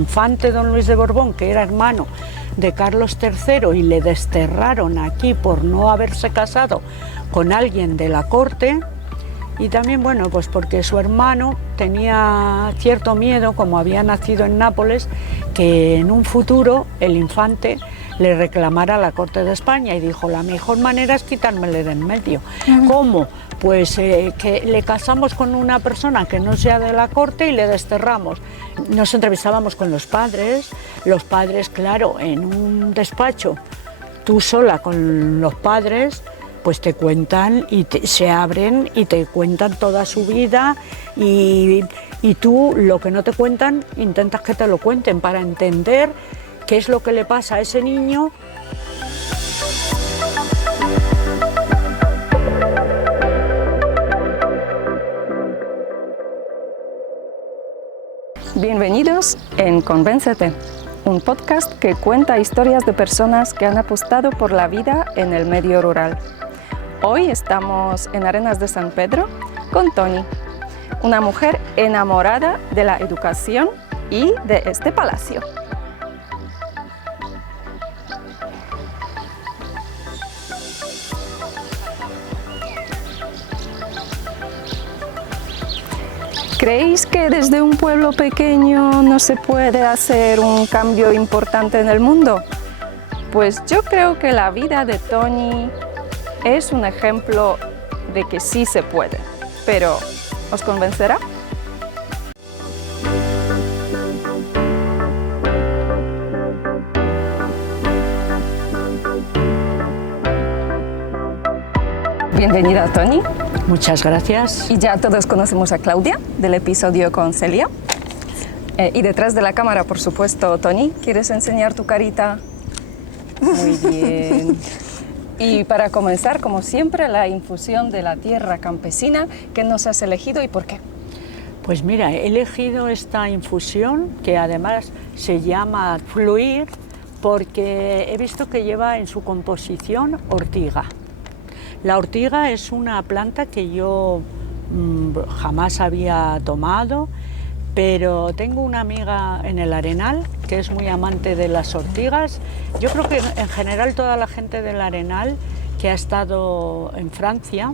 infante don Luis de Borbón, que era hermano de Carlos III y le desterraron aquí por no haberse casado con alguien de la corte. Y también, bueno, pues porque su hermano tenía cierto miedo, como había nacido en Nápoles, que en un futuro el infante le reclamara a la corte de España, y dijo, la mejor manera es quitármele de en medio. ¿Cómo? Pues que le casamos con una persona que no sea de la corte y le desterramos. Nos entrevistábamos con los padres, claro, en un despacho, tú sola con los padres, pues te cuentan y se abren y te cuentan toda su vida, y tú lo que no te cuentan intentas que te lo cuenten para entender qué es lo que le pasa a ese niño. Bienvenidos en Convéncete, un podcast que cuenta historias de personas que han apostado por la vida en el medio rural. Hoy estamos en Arenas de San Pedro con Toni, una mujer enamorada de la educación y de este palacio. ¿Creéis que desde un pueblo pequeño no se puede hacer un cambio importante en el mundo? Pues yo creo que la vida de Toni es un ejemplo de que sí se puede, pero ¿os convencerá? Bienvenida, Toni. Muchas gracias. Y ya todos conocemos a Claudia del episodio con Celia. Y detrás de la cámara, por supuesto, Toni, ¿quieres enseñar tu carita? Muy bien. Y para comenzar, como siempre, la infusión de la tierra campesina. ¿Qué nos has elegido y por qué? Pues mira, he elegido esta infusión, que además se llama Fluir, porque he visto que lleva en su composición ortiga. La ortiga es una planta que yo jamás había tomado, pero tengo una amiga en el Arenal que es muy amante de las ortigas. Yo creo que en general toda la gente del Arenal que ha estado en Francia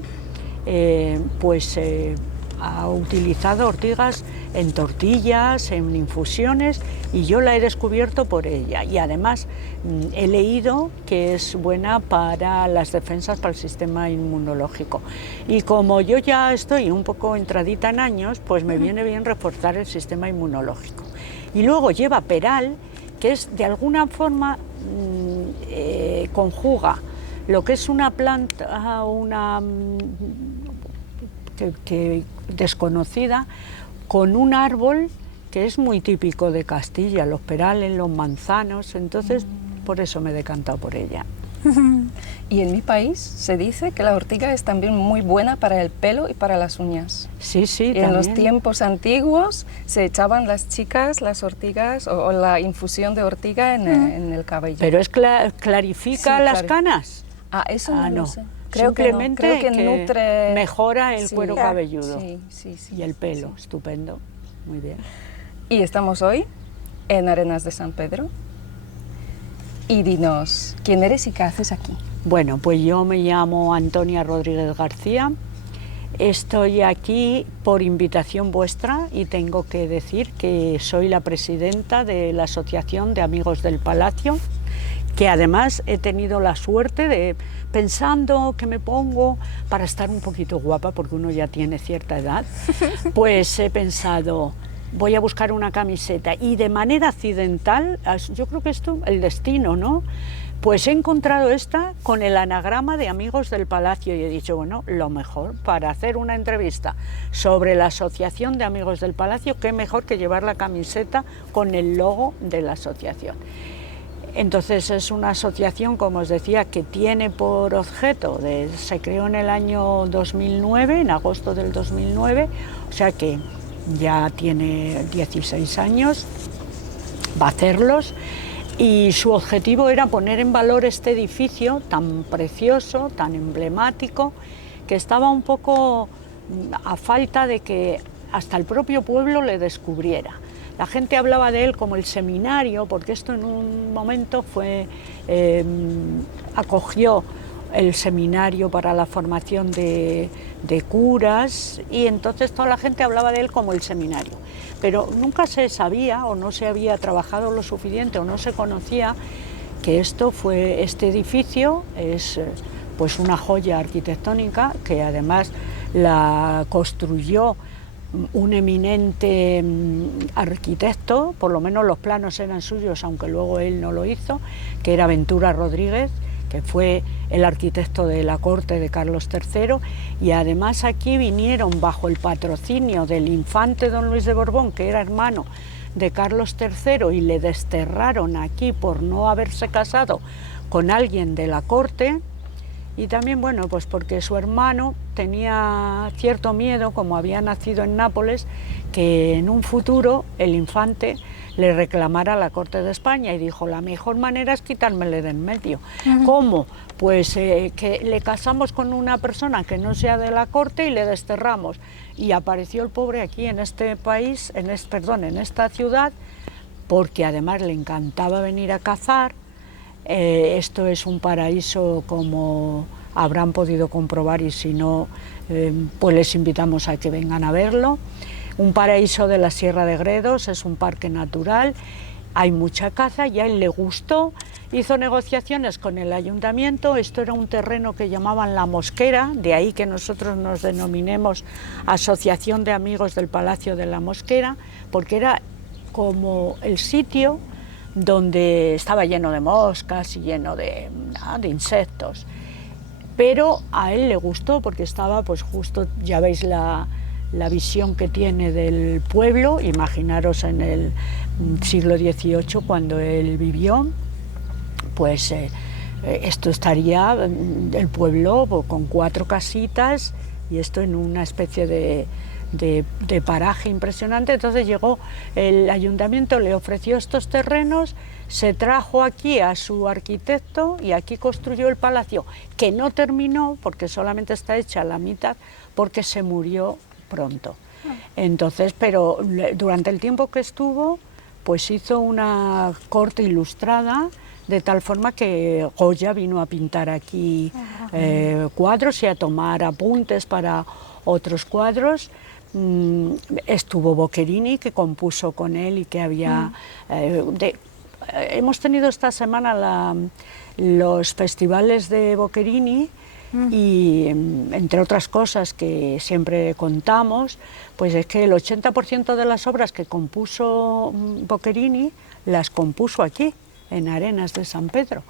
ha utilizado ortigas en tortillas, en infusiones, y yo la he descubierto por ella. Y además he leído que es buena para las defensas, para el sistema inmunológico. Y como yo ya estoy un poco entradita en años, pues me viene bien reforzar el sistema inmunológico. Y luego lleva peral, que es de alguna forma conjuga lo que es una planta, que desconocida, con un árbol que es muy típico de Castilla, los perales, los manzanos, entonces por eso me he decantado por ella. Y en mi país se dice que la ortiga es también muy buena para el pelo y para las uñas. Sí, sí, y en los tiempos antiguos se echaban las chicas las ortigas o la infusión de ortiga en el cabello. ¿Pero clarifica las canas? Eso no lo sé. Simplemente creo que nutre... mejora el cuero cabelludo sí, y el pelo, estupendo, muy bien. Y estamos hoy en Arenas de San Pedro. Y dinos, ¿quién eres y qué haces aquí? Bueno, pues yo me llamo Antonia Rodríguez García, estoy aquí por invitación vuestra y tengo que decir que soy la presidenta de la Asociación de Amigos del Palacio, que además he tenido la suerte de, pensando que me pongo para estar un poquito guapa, porque uno ya tiene cierta edad, pues he pensado, voy a buscar una camiseta, y de manera accidental, yo creo que esto, el destino, ¿no? Pues he encontrado esta con el anagrama de Amigos del Palacio y he dicho, bueno, lo mejor para hacer una entrevista sobre la Asociación de Amigos del Palacio, qué mejor que llevar la camiseta con el logo de la asociación. Entonces es una asociación, como os decía, que tiene por objeto, se creó en el año 2009, en agosto del 2009, o sea que ya tiene 16 años, va a hacerlos, y su objetivo era poner en valor este edificio tan precioso, tan emblemático, que estaba un poco a falta de que hasta el propio pueblo le descubriera. La gente hablaba de él como el seminario, porque esto en un momento acogió el seminario para la formación de curas, y entonces toda la gente hablaba de él como el seminario. Pero nunca se sabía, o no se había trabajado lo suficiente, o no se conocía que este edificio es pues una joya arquitectónica, que además la construyó un eminente arquitecto, por lo menos los planos eran suyos, aunque luego él no lo hizo, que era Ventura Rodríguez, que fue el arquitecto de la corte de Carlos III, y además aquí vinieron bajo el patrocinio del infante don Luis de Borbón, que era hermano de Carlos III, y le desterraron aquí por no haberse casado con alguien de la corte, y también, bueno, pues porque su hermano tenía cierto miedo, como había nacido en Nápoles, que en un futuro el infante le reclamara a la corte de España, y dijo, la mejor manera es quitármele de en medio. ¿Cómo? Pues que le casamos con una persona que no sea de la corte y le desterramos. Y apareció el pobre aquí en este país, en esta ciudad, porque además le encantaba venir a cazar. Esto es un paraíso, como habrán podido comprobar, y si no, pues les invitamos a que vengan a verlo. Un paraíso de la Sierra de Gredos, es un parque natural, hay mucha caza y a él le gustó, hizo negociaciones con el ayuntamiento. Esto era un terreno que llamaban La Mosquera, de ahí que nosotros nos denominemos Asociación de Amigos del Palacio de la Mosquera, porque era como el sitio donde estaba lleno de moscas y lleno de insectos, pero a él le gustó porque estaba pues justo, ya veis la visión que tiene del pueblo. Imaginaros en el siglo XVIII, cuando él vivió, pues esto estaría el pueblo con 4 casitas, y esto en una especie de paraje impresionante. Entonces llegó el ayuntamiento, le ofreció estos terrenos, se trajo aquí a su arquitecto y aquí construyó el palacio, que no terminó porque solamente está hecha la mitad, porque se murió pronto. Entonces, pero durante el tiempo que estuvo, pues hizo una corte ilustrada, de tal forma que Goya vino a pintar aquí cuadros y a tomar apuntes para otros cuadros. Estuvo Boccherini, que compuso con él, y que había... hemos tenido esta semana los festivales de Boccherini, y entre otras cosas que siempre contamos, pues es que el 80% de las obras que compuso Boccherini las compuso aquí, en Arenas de San Pedro,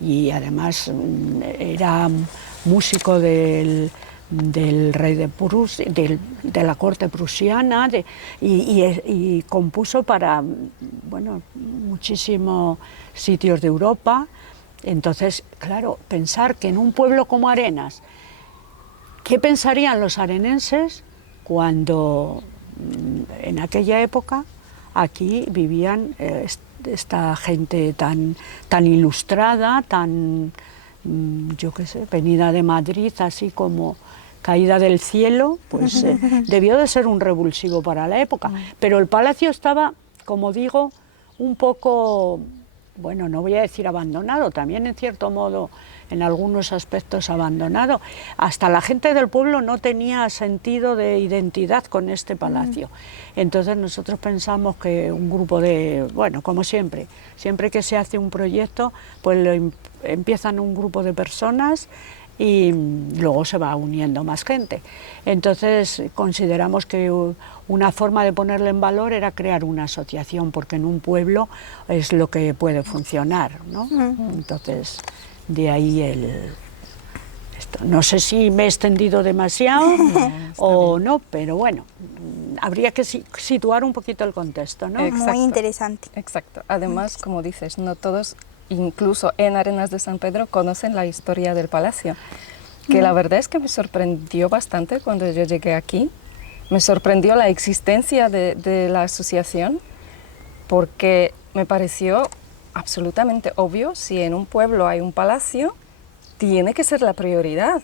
y además era músico del rey de Prusia, de la corte prusiana, y compuso para, bueno, muchísimos sitios de Europa. Entonces, claro, pensar que en un pueblo como Arenas, ¿qué pensarían los arenenses cuando en aquella época aquí vivían esta gente tan ilustrada, tan, yo qué sé, venida de Madrid, así como caída del cielo? Pues debió de ser un revulsivo para la época. Pero el palacio estaba, como digo, un poco, bueno, no voy a decir abandonado, también en cierto modo, en algunos aspectos abandonado. Hasta la gente del pueblo no tenía sentido de identidad con este palacio. Entonces nosotros pensamos que un grupo de, bueno, como siempre que se hace un proyecto, pues empiezan un grupo de personas y luego se va uniendo más gente. Entonces consideramos que una forma de ponerle en valor era crear una asociación, porque en un pueblo es lo que puede funcionar, ¿no? Entonces, de ahí esto. No sé si me he extendido demasiado o no, pero bueno, habría que situar un poquito el contexto, ¿no? Exacto. Muy interesante. Exacto. Además, como dices, no todos, incluso en Arenas de San Pedro, conocen la historia del palacio, que la verdad es que me sorprendió bastante cuando yo llegué aquí. Me sorprendió la existencia de la asociación, porque me pareció absolutamente obvio, si en un pueblo hay un palacio, tiene que ser la prioridad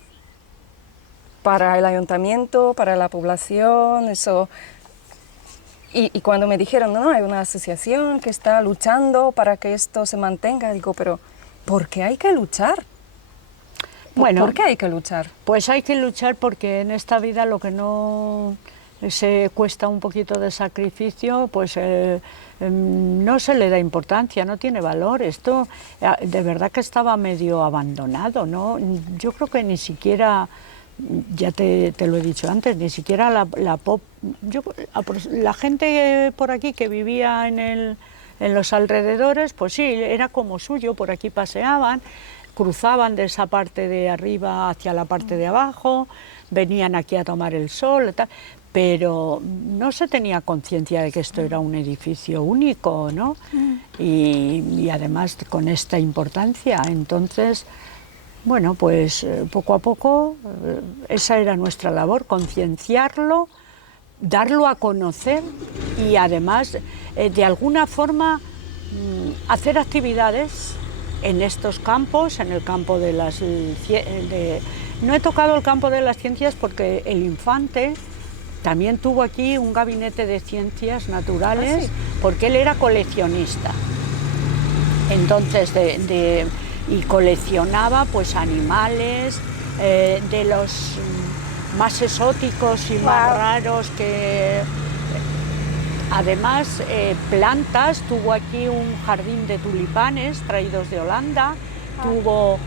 para el ayuntamiento, para la población. Eso Y cuando me dijeron, no, hay una asociación que está luchando para que esto se mantenga, digo, pero ¿por qué hay que luchar? Bueno, ¿Por qué hay que luchar? Pues hay que luchar porque en esta vida lo que no se cuesta un poquito de sacrificio, pues no se le da importancia, no tiene valor. Esto de verdad que estaba medio abandonado, ¿no? Yo creo que ni siquiera, ya te lo he dicho antes, ni siquiera la gente por aquí que vivía en los alrededores, pues sí, era como suyo, por aquí paseaban, cruzaban de esa parte de arriba hacia la parte de abajo, venían aquí a tomar el sol, tal, pero no se tenía conciencia de que esto era un edificio único, ¿no? Y además con esta importancia. Entonces, bueno, pues poco a poco esa era nuestra labor, concienciarlo, darlo a conocer y además de alguna forma hacer actividades en estos campos, en el campo de las... no he tocado el campo de las ciencias porque el Infante también tuvo aquí un gabinete de ciencias naturales, porque él era coleccionista. Entonces, y coleccionaba pues animales de los más exóticos y más raros que... Además, plantas, tuvo aquí un jardín de tulipanes traídos de Holanda, tuvo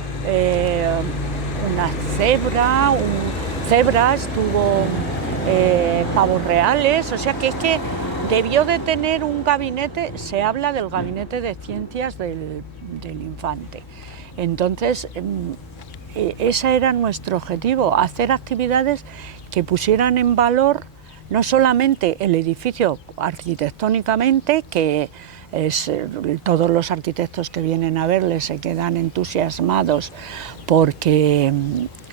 una cebras, tuvo pavos reales, o sea que es que debió de tener un gabinete, se habla del gabinete de ciencias del Infante. Entonces, ese era nuestro objetivo, hacer actividades que pusieran en valor no solamente el edificio arquitectónicamente, que todos los arquitectos que vienen a verle se quedan entusiasmados porque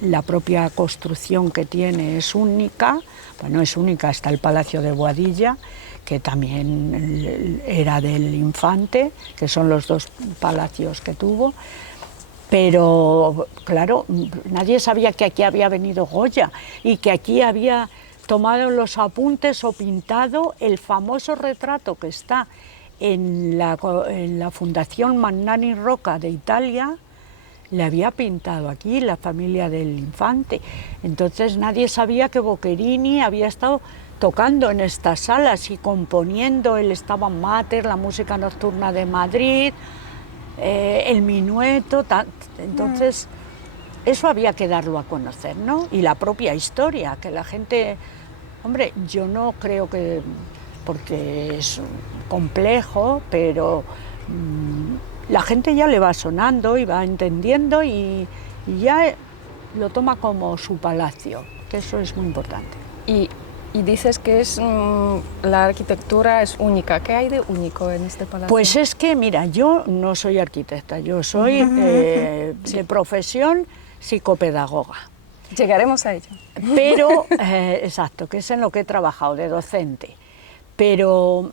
la propia construcción que tiene es única. Bueno, es única, está el Palacio de Boadilla, que también era del Infante, que son los dos palacios que tuvo. Pero, claro, nadie sabía que aquí había venido Goya y que aquí había tomado los apuntes o pintado el famoso retrato que está en la Fundación Magnani Rocca de Italia, le había pintado aquí la familia del Infante. Entonces nadie sabía que Boccherini había estado tocando en estas salas y componiendo el Stabat Mater, la música nocturna de Madrid, el minueto, entonces eso había que darlo a conocer, ¿no? Y la propia historia, que la gente, hombre, yo no creo que, porque es complejo, pero la gente ya le va sonando y va entendiendo y ya lo toma como su palacio, que eso es muy importante. Y dices que la arquitectura es única. ¿Qué hay de único en este palacio? Pues es que, mira, yo no soy arquitecta, yo soy de profesión psicopedagoga. Llegaremos a ello. Pero, exacto, que es en lo que he trabajado, de docente. Pero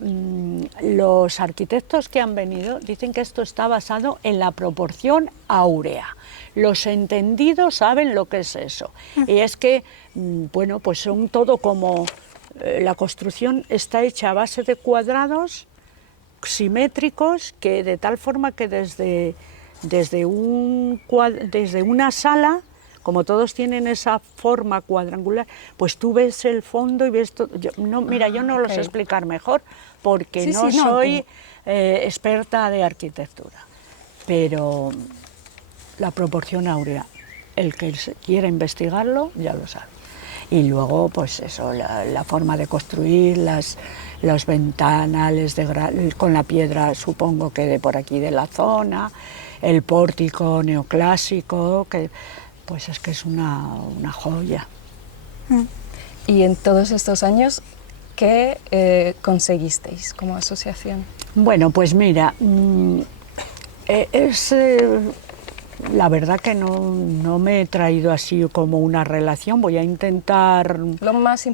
los arquitectos que han venido dicen que esto está basado en la proporción áurea. Los entendidos saben lo que es eso. Y es que, bueno, pues son todo como... la construcción está hecha a base de cuadrados simétricos, que de tal forma que desde una sala, como todos tienen esa forma cuadrangular, pues tú ves el fondo y ves todo. Yo no lo sé explicar mejor porque no soy experta de arquitectura, pero la proporción áurea, el que quiera investigarlo ya lo sabe. Y luego, pues eso, la forma de construir, los ventanales con la piedra, supongo que de por aquí de la zona, el pórtico neoclásico, que pues es que es una joya. Y en todos estos años, ¿qué conseguisteis como asociación? Bueno, pues mira, la verdad que no me he traído así como una relación, voy a intentar... Lo más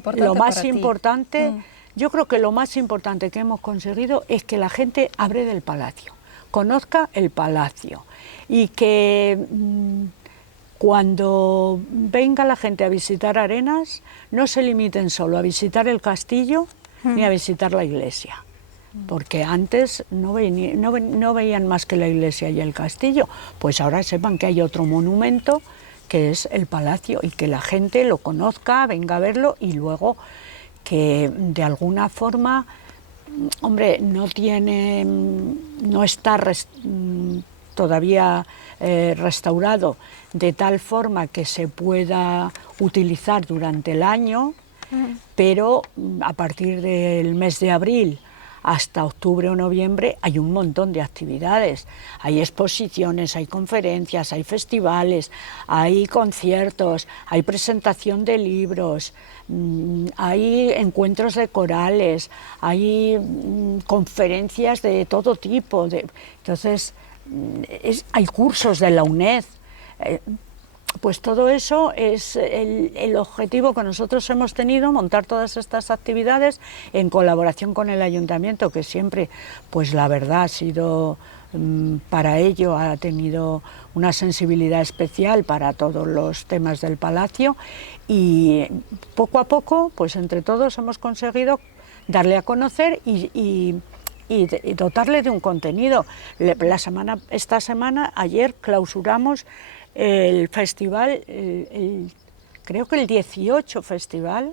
importante yo creo que lo más importante que hemos conseguido es que la gente hable del palacio, conozca el palacio y que... cuando venga la gente a visitar Arenas, no se limiten solo a visitar el castillo, ni a visitar la iglesia, porque antes no veían más que la iglesia y el castillo. Pues ahora sepan que hay otro monumento, que es el palacio, y que la gente lo conozca, venga a verlo, y luego que de alguna forma, hombre, no está todavía restaurado de tal forma que se pueda utilizar durante el año, pero a partir del mes de abril hasta octubre o noviembre hay un montón de actividades. Hay exposiciones, hay conferencias, hay festivales, hay conciertos, hay presentación de libros, hay encuentros de corales, hay conferencias de todo tipo. Entonces, hay cursos de la UNED. Pues todo eso es el objetivo que nosotros hemos tenido, montar todas estas actividades en colaboración con el ayuntamiento, que siempre, pues la verdad, ha sido para ello, ha tenido una sensibilidad especial para todos los temas del palacio, y poco a poco, pues entre todos hemos conseguido darle a conocer y dotarle de un contenido. Esta semana, ayer, clausuramos el festival, creo que el 18 festival,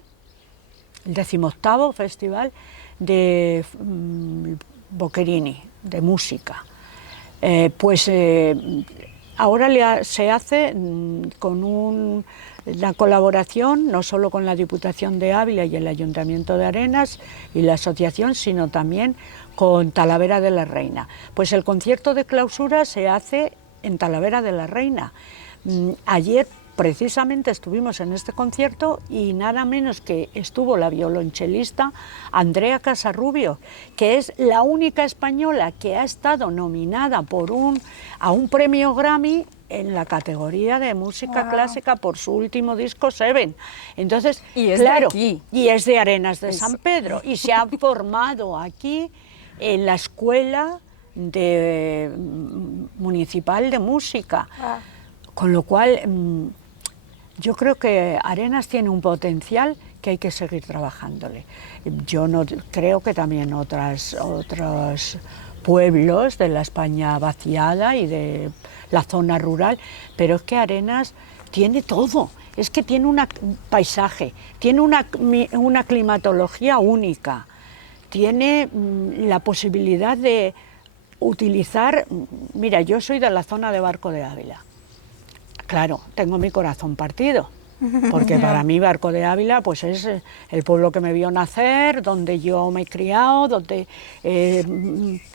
el 18º festival de Boccherini, de música. Ahora se hace con la colaboración, no solo con la Diputación de Ávila y el Ayuntamiento de Arenas y la asociación, sino también con Talavera de la Reina. Pues el concierto de clausura se hace en Talavera de la Reina. Ayer precisamente estuvimos en este concierto y nada menos que estuvo la violonchelista Andrea Casarrubio, que es la única española que ha estado nominada a un premio Grammy en la categoría de música clásica por su último disco, Seven. Entonces, y es claro, de aquí. Y es de Arenas de San Pedro, y se ha formado aquí en la escuela municipal de música, con lo cual yo creo que Arenas tiene un potencial que hay que seguir trabajándole. Yo no creo que también otros pueblos de la España vaciada y de la zona rural, pero es que Arenas tiene todo. Es que tiene un paisaje, tiene una climatología única, tiene la posibilidad de utilizar. Mira, yo soy de la zona de Barco de Ávila. Claro, tengo mi corazón partido, porque para mí Barco de Ávila pues es el pueblo que me vio nacer, donde yo me he criado, donde he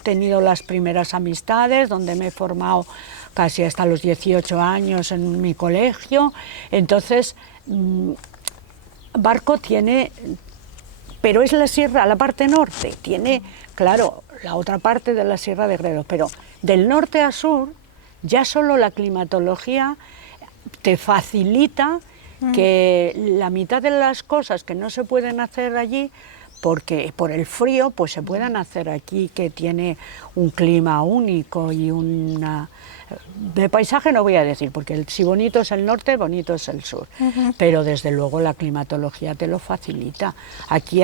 tenido las primeras amistades, donde me he formado casi hasta los 18 años en mi colegio. Entonces, Barco tiene, pero es la sierra, la parte norte, tiene, claro, la otra parte de la Sierra de Gredos, pero del norte a sur, ya solo la climatología te facilita que la mitad de las cosas que no se pueden hacer allí, porque por el frío, pues se puedan hacer aquí, que tiene un clima único y una... De paisaje no voy a decir, porque si bonito es el norte, bonito es el sur, pero desde luego la climatología te lo facilita. Aquí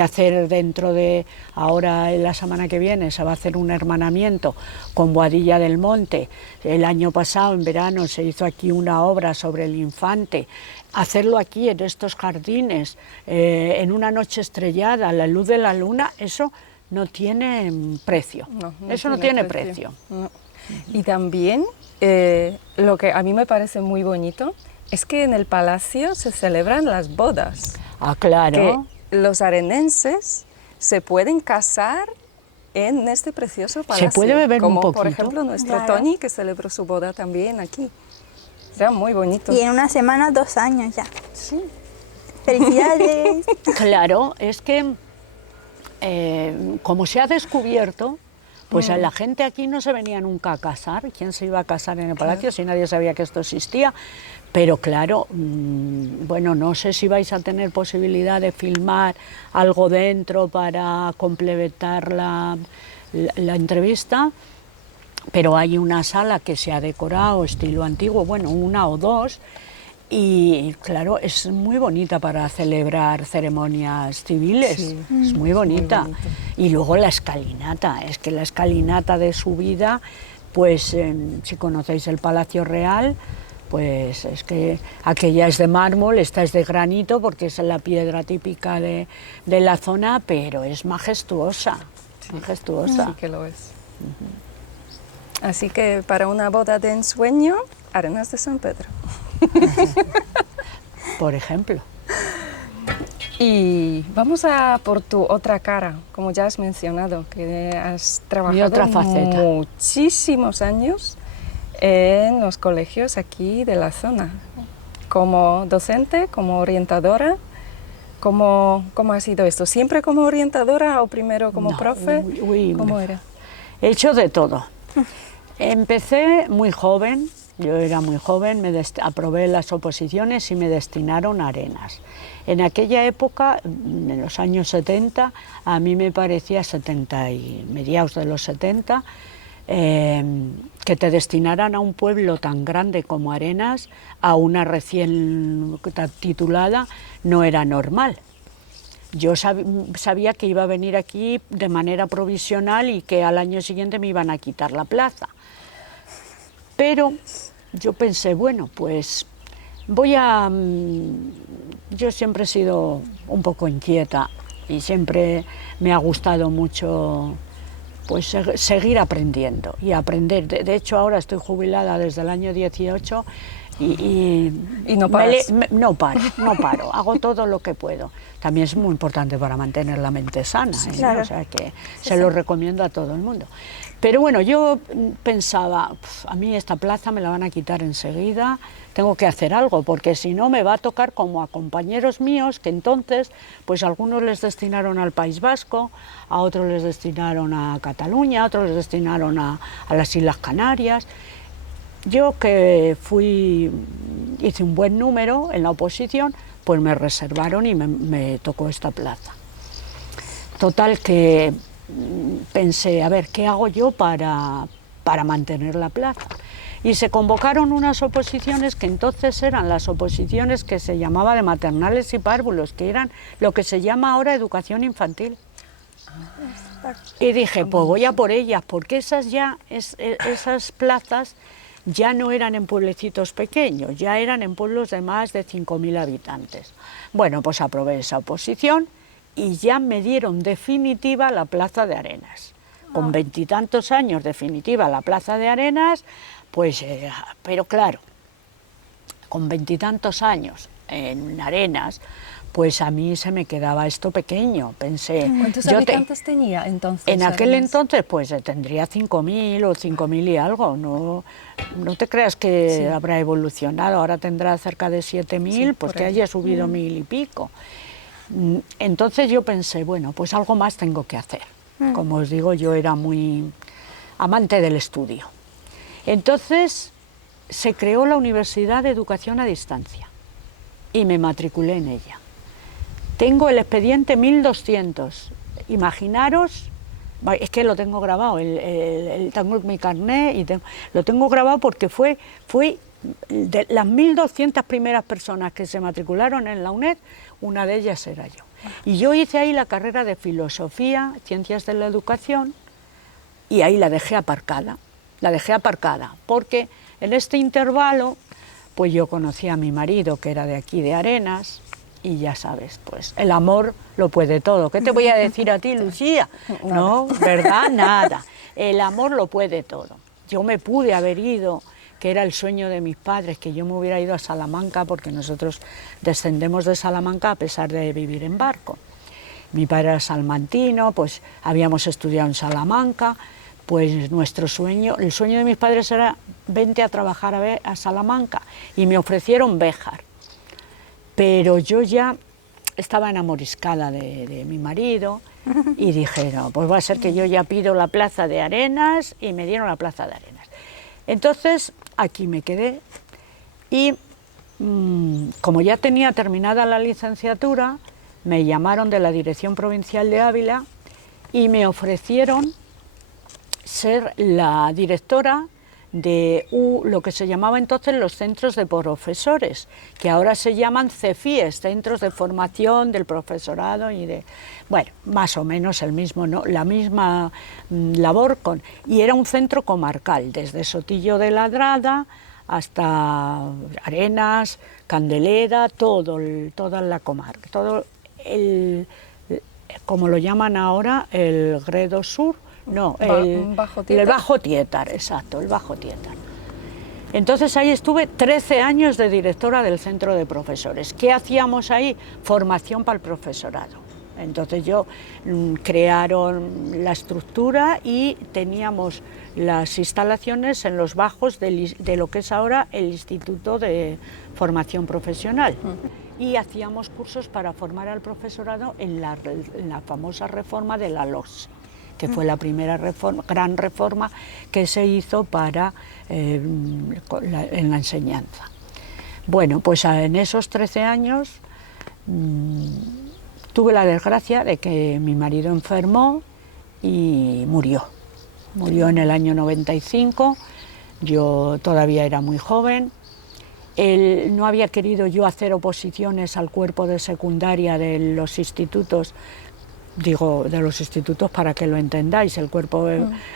ahora en la semana que viene se va a hacer un hermanamiento con Boadilla del Monte. El año pasado, en verano, se hizo aquí una obra sobre el infante. Hacerlo aquí en estos jardines, en una noche estrellada, a la luz de la luna, eso no tiene precio. Eso no tiene precio. No. Y también lo que a mí me parece muy bonito es que en el palacio se celebran las bodas. Ah, claro. Que los arenenses se pueden casar en este precioso palacio. Se puede beber como un poquito. Por ejemplo nuestro Tony, que celebró su boda también aquí. Era muy bonito. Y en una semana, 2 años ya. Sí. ¡Felicidades! Claro, es que como se ha descubierto, pues a la gente aquí no se venía nunca a casar. ¿Quién se iba a casar en el palacio si nadie sabía que esto existía? Pero claro, bueno, no sé si vais a tener posibilidad de filmar algo dentro para complementar la entrevista, pero hay una sala que se ha decorado estilo antiguo, bueno, una o dos, Y claro, es muy bonita para celebrar ceremonias civiles, Sí, es muy bonita. bonito. Y luego la escalinata, es que la escalinata de su vida, pues si conocéis el Palacio Real, pues es que aquella es de mármol, esta es de granito porque es la piedra típica de la zona, pero es majestuosa, majestuosa. Sí que lo es. Así que para una boda de ensueño, Arenas de San Pedro. Por ejemplo. Y vamos a por tu otra cara, como ya has mencionado, que has trabajado otra faceta. muchísimos años en los colegios aquí de la zona, como docente, como orientadora. ¿Cómo ha sido esto? ¿Siempre como orientadora o primero como No, profe? ¿Cómo era? He hecho de todo. Empecé muy joven, yo era muy joven, aprobé las oposiciones y me destinaron a Arenas. En aquella época, en los años 70, a mí me parecía, 70 y mediados de los 70, que te destinaran a un pueblo tan grande como Arenas, a una recién titulada, no era normal. Yo sabía que iba a venir aquí de manera provisional y que al año siguiente me iban a quitar la plaza. Pero yo pensé, bueno, pues yo siempre he sido un poco inquieta y siempre me ha gustado mucho pues seguir aprendiendo y aprender. De hecho, ahora estoy jubilada desde el año 18 y no paras. no paro, hago todo lo que puedo. También es muy importante para mantener la mente sana, Sí, ¿eh? claro. O sea que se lo recomiendo a todo el mundo. Pero bueno, yo pensaba, a mí esta plaza me la van a quitar enseguida, tengo que hacer algo, porque si no me va a tocar como a compañeros míos, que entonces, pues algunos les destinaron al País Vasco, a otros les destinaron a Cataluña, a otros les destinaron a las Islas Canarias. Yo que hice un buen número en la oposición, pues me reservaron y me tocó esta plaza. Total que pensé, a ver, ¿qué hago yo para mantener la plaza? Y se convocaron unas oposiciones que entonces eran las oposiciones que se llamaba de maternales y párvulos, que eran lo que se llama ahora educación infantil. Y dije, pues voy a por ellas, porque esas plazas ya no eran en pueblecitos pequeños, ya eran en pueblos de más de 5.000 habitantes. Bueno, pues aprobé esa oposición y ya me dieron definitiva la plaza de Arenas. Con 20 y tantos años definitiva la plaza de Arenas, pues, pero claro, con 20 y tantos años en Arenas, pues a mí se me quedaba esto pequeño. Pensé, ¿Cuántos habitantes tenía entonces? en aquel Arenas? entonces pues tendría 5.000 o 5.000 y algo, no te creas que Sí. habrá evolucionado, ahora tendrá cerca de 7.000, Sí, pues por que ahí. haya subido 1.000 y pico. Entonces yo pensé, bueno, pues algo más tengo que hacer. Como os digo, yo era muy amante del estudio. Entonces se creó la Universidad de Educación a Distancia y me matriculé en ella. Tengo el expediente 1200, imaginaros, es que lo tengo grabado, tengo mi carnet y lo tengo grabado porque fue de las 1.200 primeras personas que se matricularon en la UNED, una de ellas era yo. Y yo hice ahí la carrera de Filosofía, Ciencias de la Educación, y ahí la dejé aparcada, porque en este intervalo, pues yo conocí a mi marido, que era de aquí, de Arenas, y ya sabes, pues el amor lo puede todo. ¿Qué te voy a decir a ti, Lucía? No, ¿verdad? Nada. El amor lo puede todo. Yo me pude haber ido, que era el sueño de mis padres, que yo me hubiera ido a Salamanca, porque nosotros descendemos de Salamanca a pesar de vivir en barco. Mi padre era salmantino, pues habíamos estudiado en Salamanca, pues nuestro sueño, el sueño de mis padres era vente a trabajar a Salamanca, y me ofrecieron Béjar. Pero yo ya estaba enamoriscada de mi marido y dije, no, pues va a ser que yo ya pido la plaza de Arenas, y me dieron la plaza de Arenas. Entonces aquí me quedé y como ya tenía terminada la licenciatura, me llamaron de la Dirección Provincial de Ávila y me ofrecieron ser la directora de lo que se llamaba entonces los centros de profesores, que ahora se llaman CEFIES, Centros de Formación del Profesorado, y de, bueno, más o menos el mismo, ¿no? La misma labor, y era un centro comarcal, desde Sotillo de Ladrada hasta Arenas, Candelera, toda la comarca, todo como lo llaman ahora, el Gredo Sur, no, el Bajo Tietar, exacto, el Bajo Tietar. Entonces ahí estuve 13 años de directora del centro de profesores. ¿Qué hacíamos ahí? Formación para el profesorado. Entonces crearon la estructura y teníamos las instalaciones en los bajos de lo que es ahora el Instituto de Formación Profesional. Y hacíamos cursos para formar al profesorado en la famosa reforma de la LOSE, que fue la primera gran reforma que se hizo en la enseñanza. Bueno, pues en esos 13 años tuve la desgracia de que mi marido enfermó y murió. Murió en el año 95, yo todavía era muy joven. Él no había querido yo hacer oposiciones al cuerpo de secundaria de los institutos, digo de los institutos para que lo entendáis,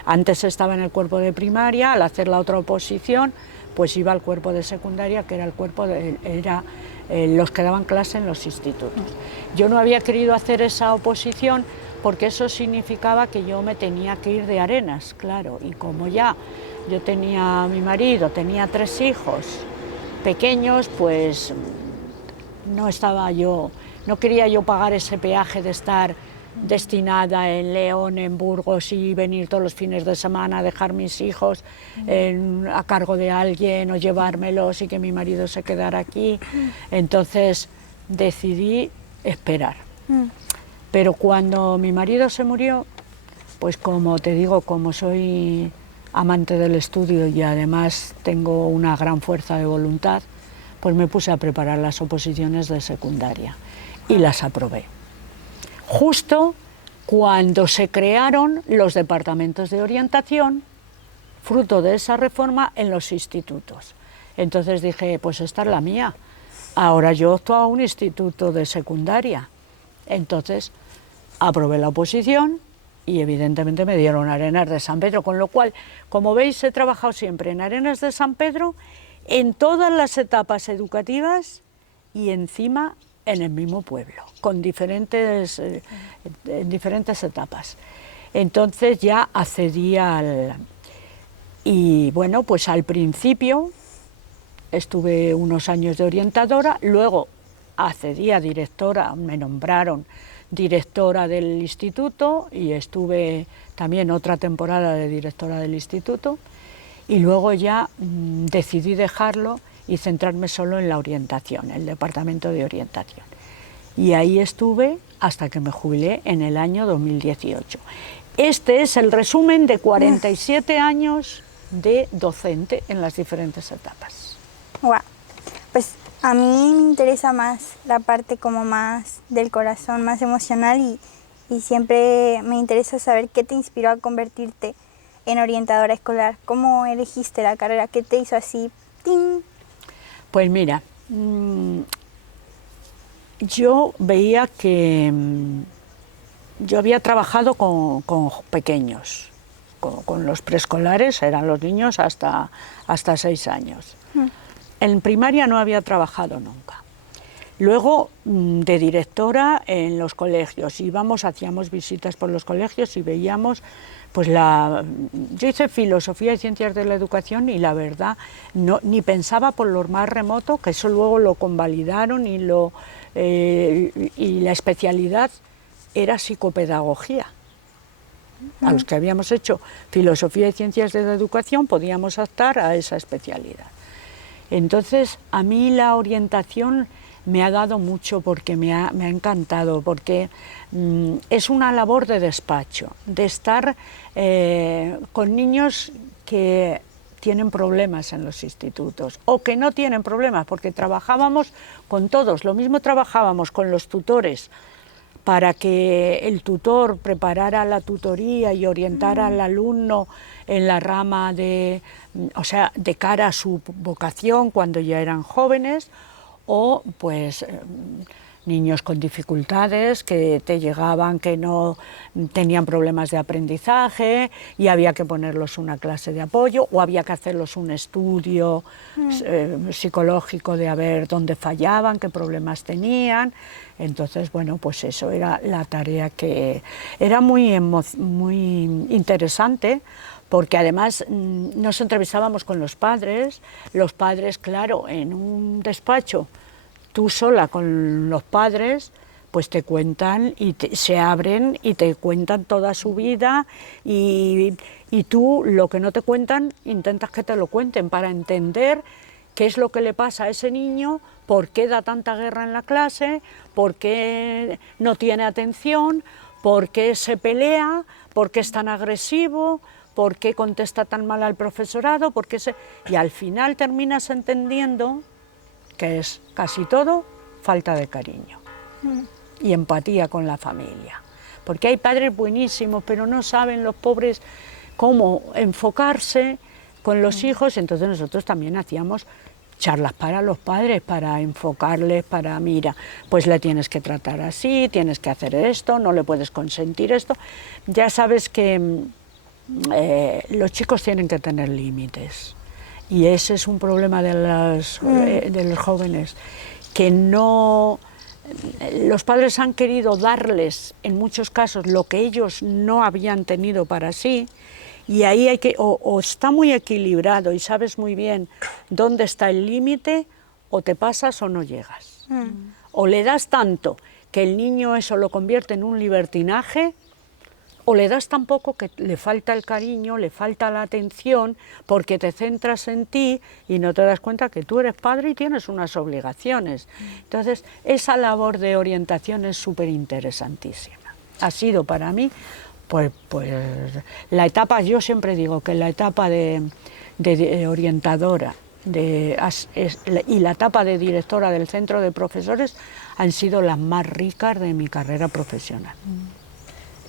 antes estaba en el cuerpo de primaria, al hacer la otra oposición, pues iba al cuerpo de secundaria, que era los que daban clase en los institutos. Yo no había querido hacer esa oposición porque eso significaba que yo me tenía que ir de Arenas, claro, y como ya yo tenía a mi marido, tenía 3 hijos pequeños, pues no quería yo pagar ese peaje de estar destinada en León, en Burgos, y venir todos los fines de semana a dejar mis hijos a cargo de alguien o llevármelos y que mi marido se quedara aquí. Entonces decidí esperar. Pero cuando mi marido se murió, pues como te digo, como soy amante del estudio y además tengo una gran fuerza de voluntad, pues me puse a preparar las oposiciones de secundaria y las aprobé. Justo cuando se crearon los departamentos de orientación, fruto de esa reforma en los institutos. Entonces dije, pues esta es la mía, ahora yo opto a un instituto de secundaria. Entonces aprobé la oposición y evidentemente me dieron Arenas de San Pedro, con lo cual, como veis, he trabajado siempre en Arenas de San Pedro, en todas las etapas educativas y encima en el mismo pueblo, en diferentes etapas. Entonces ya accedí y bueno, pues al principio estuve unos años de orientadora, luego accedí a directora, me nombraron directora del instituto y estuve también otra temporada de directora del instituto y luego ya decidí dejarlo y centrarme solo en la orientación, el departamento de orientación. Y ahí estuve hasta que me jubilé en el año 2018. Este es el resumen de 47 años de docente en las diferentes etapas. Wow. Pues a mí me interesa más la parte como más del corazón, más emocional y siempre me interesa saber qué te inspiró a convertirte en orientadora escolar. ¿Cómo elegiste la carrera? ¿Qué te hizo así? ¡Ting! Pues mira, yo veía que yo había trabajado con pequeños, con los preescolares, eran los niños hasta 6 años. En primaria no había trabajado nunca. Luego, de directora en los colegios, hacíamos visitas por los colegios y veíamos, pues yo hice Filosofía y Ciencias de la Educación y la verdad, ni pensaba por lo más remoto, que eso luego lo convalidaron y la especialidad era psicopedagogía. A los que habíamos hecho Filosofía y Ciencias de la Educación podíamos optar a esa especialidad. Entonces, a mí la orientación me ha dado mucho porque me ha encantado, porque es una labor de despacho, de estar con niños que tienen problemas en los institutos o que no tienen problemas, porque trabajábamos con todos, lo mismo trabajábamos con los tutores para que el tutor preparara la tutoría y orientara al alumno en la rama de, o sea, de cara a su vocación cuando ya eran jóvenes, o pues niños con dificultades que te llegaban, que no tenían problemas de aprendizaje y había que ponerlos una clase de apoyo, o había que hacerlos un estudio psicológico de a ver dónde fallaban, qué problemas tenían. Entonces, bueno, pues eso era la tarea, que era muy interesante, porque además nos entrevistábamos con los padres, claro, en un despacho, tú sola con los padres, pues te cuentan y se abren y te cuentan toda su vida, y tú lo que no te cuentan intentas que te lo cuenten para entender qué es lo que le pasa a ese niño, por qué da tanta guerra en la clase, por qué no tiene atención, por qué se pelea, por qué es tan agresivo, por qué contesta tan mal al profesorado, y al final terminas entendiendo que es casi todo falta de cariño y empatía con la familia. Porque hay padres buenísimos, pero no saben los pobres cómo enfocarse con los hijos, entonces nosotros también hacíamos charlas para los padres, para enfocarles, para, mira, pues le tienes que tratar así, tienes que hacer esto, no le puedes consentir esto. Ya sabes que los chicos tienen que tener límites. Y ese es un problema de los jóvenes, que no, los padres han querido darles en muchos casos lo que ellos no habían tenido para sí, y ahí hay que, o está muy equilibrado y sabes muy bien dónde está el límite, o te pasas o no llegas. O le das tanto que el niño eso lo convierte en un libertinaje, o le das tan poco que le falta el cariño, le falta la atención, porque te centras en ti y no te das cuenta que tú eres padre y tienes unas obligaciones. Entonces, esa labor de orientación es súper interesantísima. Ha sido para mí, pues la etapa, yo siempre digo que la etapa de orientadora y la etapa de directora del centro de profesores han sido las más ricas de mi carrera profesional.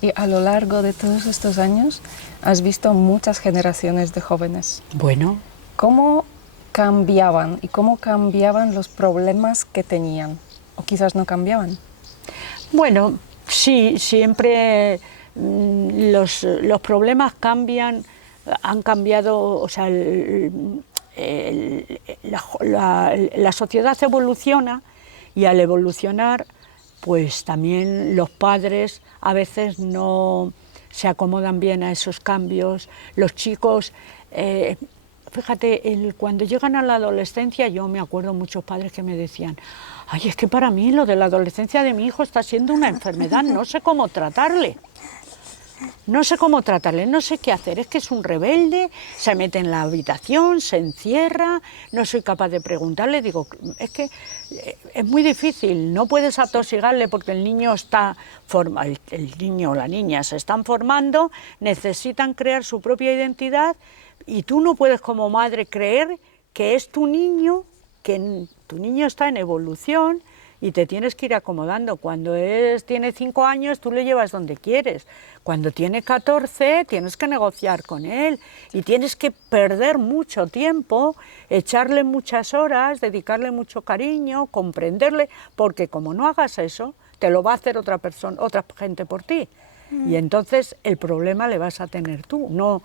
Y a lo largo de todos estos años has visto muchas generaciones de jóvenes. Bueno. ¿Cómo cambiaban y cómo cambiaban los problemas que tenían? ¿O quizás no cambiaban? Bueno, sí, siempre los problemas cambian, han cambiado, o sea, la sociedad evoluciona, y al evolucionar, pues también los padres a veces no se acomodan bien a esos cambios. Los chicos, fíjate, cuando llegan a la adolescencia, yo me acuerdo muchos padres que me decían: ay, es que para mí lo de la adolescencia de mi hijo está siendo una enfermedad, no sé cómo tratarle. No sé cómo tratarle, no sé qué hacer, es que es un rebelde, se mete en la habitación, se encierra, no soy capaz de preguntarle. Digo, es que es muy difícil, no puedes atosigarle porque el niño está el niño o la niña se están formando, necesitan crear su propia identidad, y tú no puedes como madre creer que es tu niño, que tu niño está en evolución, y te tienes que ir acomodando. Cuando tiene 5 años, tú le llevas donde quieres. Cuando tiene 14, tienes que negociar con él y tienes que perder mucho tiempo, echarle muchas horas, dedicarle mucho cariño, comprenderle, porque como no hagas eso, te lo va a hacer otra persona, otra gente por ti. Y entonces el problema le vas a tener tú, no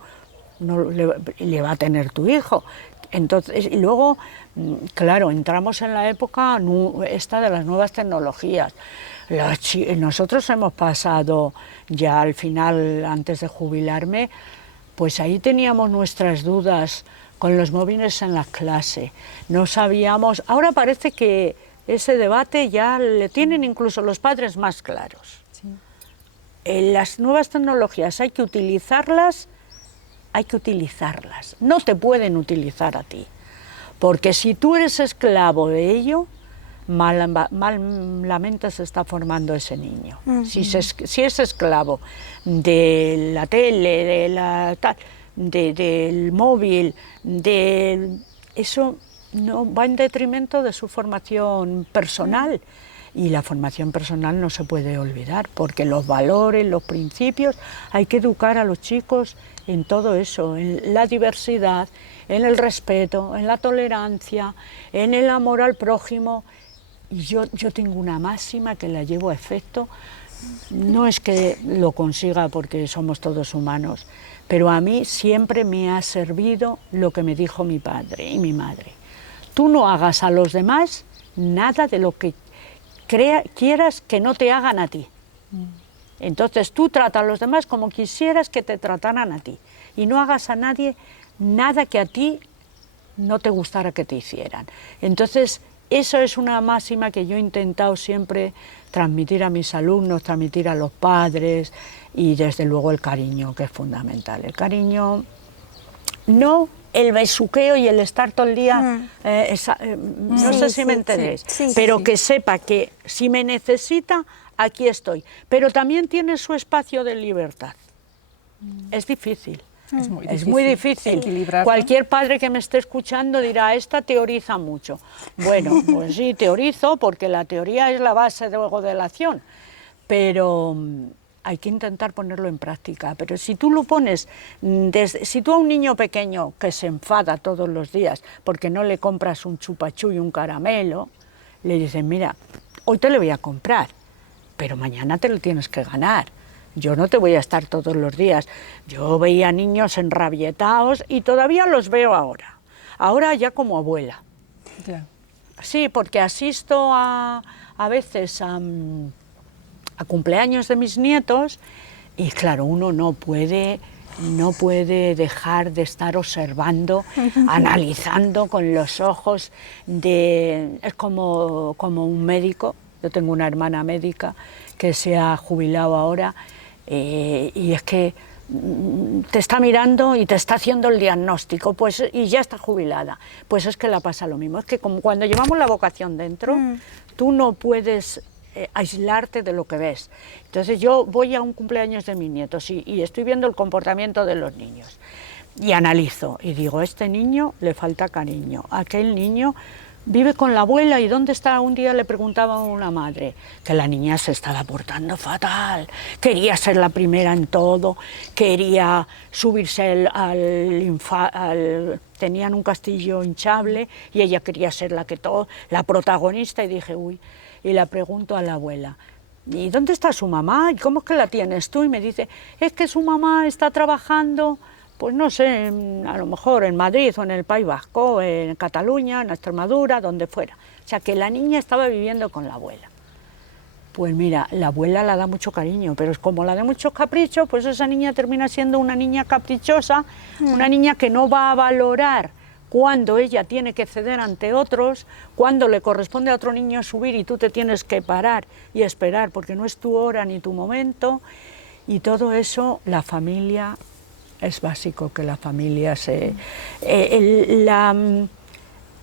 le va a tener tu hijo. Entonces, y luego, claro, entramos en la época esta de las nuevas tecnologías. Nosotros hemos pasado ya al final, antes de jubilarme, pues ahí teníamos nuestras dudas con los móviles en la clase. No sabíamos, ahora parece que ese debate ya le tienen incluso los padres más claros. Sí. Las nuevas tecnologías hay que utilizarlas, no te pueden utilizar a ti, porque si tú eres esclavo de ello, malamente se está formando ese niño. Si es esclavo de la tele, del móvil, eso no va en detrimento de su formación personal. Y la formación personal no se puede olvidar, porque los valores, los principios, hay que educar a los chicos en todo eso, en la diversidad, en el respeto, en la tolerancia, en el amor al prójimo. Y yo tengo una máxima que la llevo a efecto, no es que lo consiga porque somos todos humanos, pero a mí siempre me ha servido lo que me dijo mi padre y mi madre. Tú no hagas a los demás nada de lo que quieras que no te hagan a ti. Entonces tú trata a los demás como quisieras que te trataran a ti y no hagas a nadie nada que a ti no te gustara que te hicieran. Entonces eso es una máxima que yo he intentado siempre transmitir a mis alumnos, transmitir a los padres, y desde luego el cariño, que es fundamental. El cariño, no el besuqueo y el estar todo el día, no sé si me entendéis, pero que sepa que si me necesita, aquí estoy. Pero también tiene su espacio de libertad. Es difícil. Es muy difícil. Cualquier padre que me esté escuchando dirá, esta teoriza mucho. Bueno, pues sí, teorizo, porque la teoría es la base luego de la acción, pero hay que intentar ponerlo en práctica. Pero si tú lo pones, si tú a un niño pequeño que se enfada todos los días porque no le compras un chupachú y un caramelo, le dices, mira, hoy te lo voy a comprar, pero mañana te lo tienes que ganar. Yo no te voy a estar todos los días. Yo veía niños enrabietados y todavía los veo ahora. Ahora ya como abuela. Yeah. Sí, porque asisto a veces a cumpleaños de mis nietos y claro, uno no puede dejar de estar observando, analizando con los ojos es como un médico. Yo tengo una hermana médica que se ha jubilado ahora. Y es que te está mirando y te está haciendo el diagnóstico, pues, y ya está jubilada. Pues es que la pasa lo mismo, es que como cuando llevamos la vocación dentro, tú no puedes aislarte de lo que ves. Entonces yo voy a un cumpleaños de mis nietos y estoy viendo el comportamiento de los niños y analizo y digo, este niño le falta cariño, aquel niño vive con la abuela y ¿dónde está? Un día le preguntaba a una madre que la niña se estaba portando fatal, quería ser la primera en todo, quería subirse tenían un castillo hinchable y ella quería ser la protagonista y dije, uy, y la pregunto a la abuela, ¿y dónde está su mamá? ¿Y cómo es que la tienes tú? Y me dice, es que su mamá está trabajando, pues no sé, a lo mejor en Madrid o en el País Vasco, en Cataluña, en Extremadura, donde fuera. O sea, que la niña estaba viviendo con la abuela. Pues mira, la abuela la da mucho cariño, pero es como la da muchos caprichos, pues esa niña termina siendo una niña caprichosa, una niña que no va a valorar cuando ella tiene que ceder ante otros, cuando le corresponde a otro niño subir y tú te tienes que parar y esperar, porque no es tu hora ni tu momento, y todo eso la familia... Es básico que la familia ha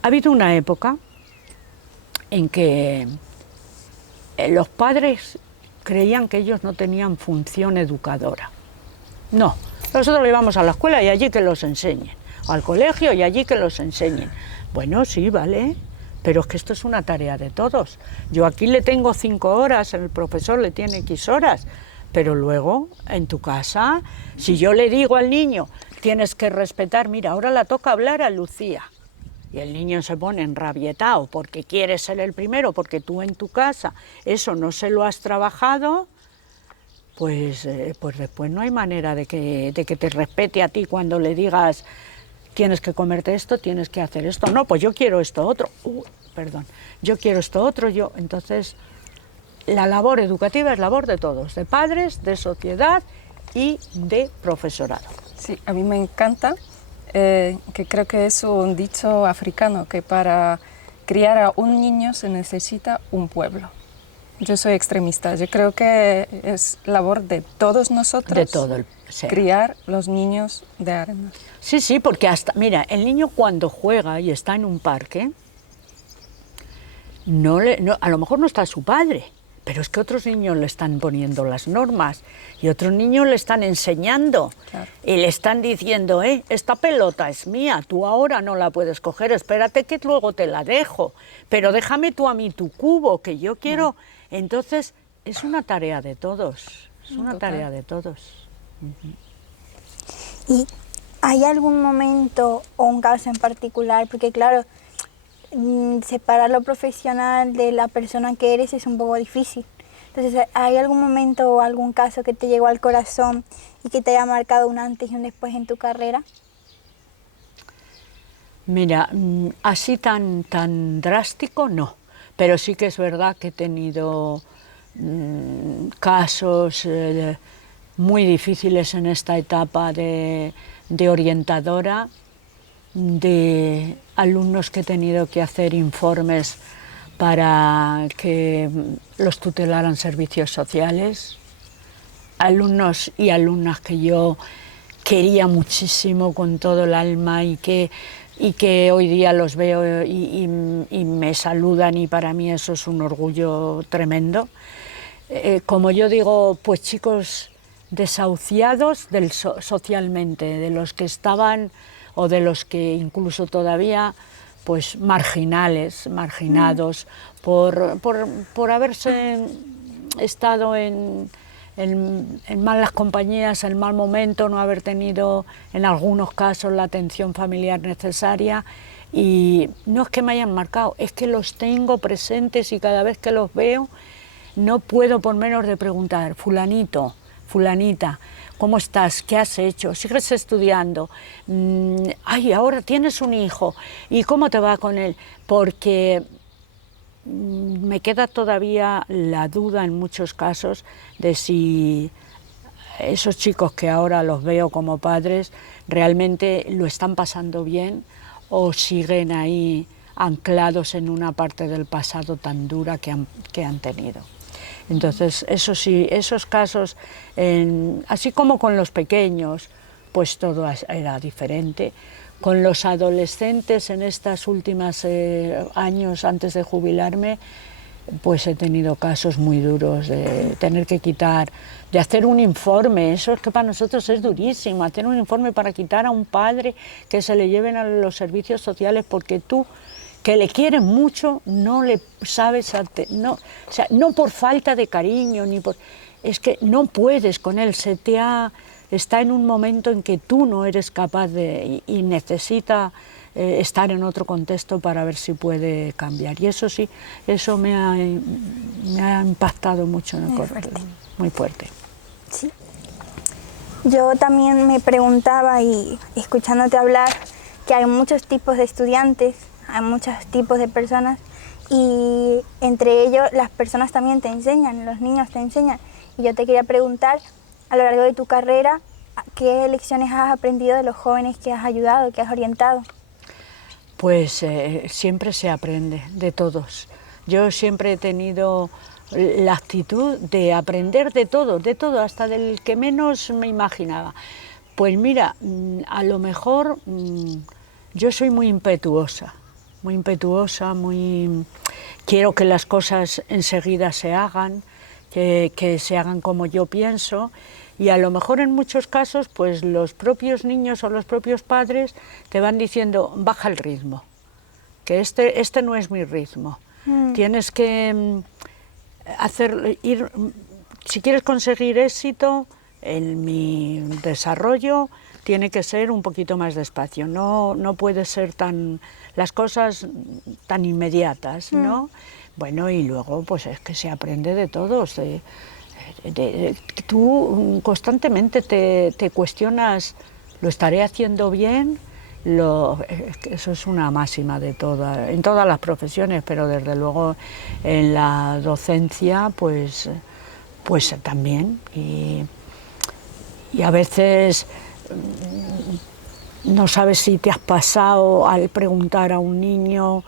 habido una época en que los padres creían que ellos no tenían función educadora. No, nosotros le íbamos a la escuela y allí que los enseñen, o al colegio y allí que los enseñen. Bueno, sí, vale, pero es que esto es una tarea de todos. Yo aquí le tengo 5 horas, el profesor le tiene X horas, pero luego, en tu casa, si yo le digo al niño, tienes que respetar, mira, ahora la toca hablar a Lucía, y el niño se pone enrabietado porque quiere ser el primero, porque tú en tu casa eso no se lo has trabajado, pues después no hay manera de que te respete a ti cuando le digas, tienes que comerte esto, tienes que hacer esto. No, pues yo quiero esto otro, yo quiero esto otro, entonces... La labor educativa es labor de todos, de padres, de sociedad y de profesorado. Sí, a mí me encanta, que creo que es un dicho africano, que para criar a un niño se necesita un pueblo. Yo soy extremista, yo creo que es labor de todos nosotros de todo criar los niños de Arenas. Sí, porque mira, el niño cuando juega y está en un parque, a lo mejor no está su padre, pero es que otros niños le están poniendo las normas y otros niños le están enseñando y le están diciendo, esta pelota es mía, tú ahora no la puedes coger, espérate que luego te la dejo, pero déjame tú a mí tu cubo, que yo quiero. Entonces, es una tarea de todos, es una tarea de todos. ¿Y hay algún momento o un caso en particular? Porque claro, separar lo profesional de la persona que eres es un poco difícil. Entonces, ¿hay algún momento o algún caso que te llegó al corazón y que te haya marcado un antes y un después en tu carrera? Mira, así tan drástico no, pero sí que es verdad que he tenido casos muy difíciles en esta etapa de orientadora, de alumnos que he tenido que hacer informes para que los tutelaran servicios sociales, alumnos y alumnas que yo quería muchísimo con todo el alma y que hoy día los veo y me saludan, y para mí eso es un orgullo tremendo. Como yo digo, pues chicos desahuciados socialmente, de los que estaban o de los que incluso todavía pues marginados por haberse estado en malas compañías, en mal momento, no haber tenido en algunos casos la atención familiar necesaria. Y no es que me hayan marcado, es que los tengo presentes y cada vez que los veo no puedo por menos de preguntar, fulanito, fulanita, ¿cómo estás? ¿Qué has hecho? ¿Sigues estudiando? Ay, ahora tienes un hijo, ¿y cómo te va con él? Porque me queda todavía la duda en muchos casos de si esos chicos que ahora los veo como padres realmente lo están pasando bien o siguen ahí anclados en una parte del pasado tan dura que han tenido. Entonces, eso sí, esos casos, así como con los pequeños, pues todo era diferente. Con los adolescentes en estos últimos años antes de jubilarme, pues he tenido casos muy duros de tener que quitar, de hacer un informe. Eso es que para nosotros es durísimo, hacer un informe para quitar a un padre, que se le lleven a los servicios sociales porque tú, que le quieres mucho, no le sabes, no por falta de cariño, es que no puedes con él, está en un momento en que tú no eres capaz y necesita estar en otro contexto para ver si puede cambiar. Y eso sí, eso me ha impactado mucho en el corazón, muy fuerte. Sí. Yo también me preguntaba, y escuchándote hablar, que hay muchos tipos de estudiantes, hay muchos tipos de personas, y entre ellos las personas también te enseñan, los niños te enseñan. Y yo te quería preguntar, a lo largo de tu carrera, ¿qué lecciones has aprendido de los jóvenes que has ayudado, que has orientado? Pues siempre se aprende de todos. Yo siempre he tenido la actitud de aprender de todo, hasta del que menos me imaginaba. Pues mira, a lo mejor yo soy muy impetuosa, quiero que las cosas enseguida se hagan, que se hagan como yo pienso, y a lo mejor en muchos casos pues los propios niños o los propios padres te van diciendo baja el ritmo, que este no es mi ritmo, tienes que si quieres conseguir éxito en mi desarrollo tiene que ser un poquito más despacio, no puede ser las cosas tan inmediatas, ¿no? Bueno, y luego pues es que se aprende de todos. Tú constantemente te cuestionas, ¿lo estaré haciendo bien? Eso es una máxima en todas las profesiones, pero desde luego en la docencia pues también. Y a veces no sabes si te has pasado al preguntar a un niño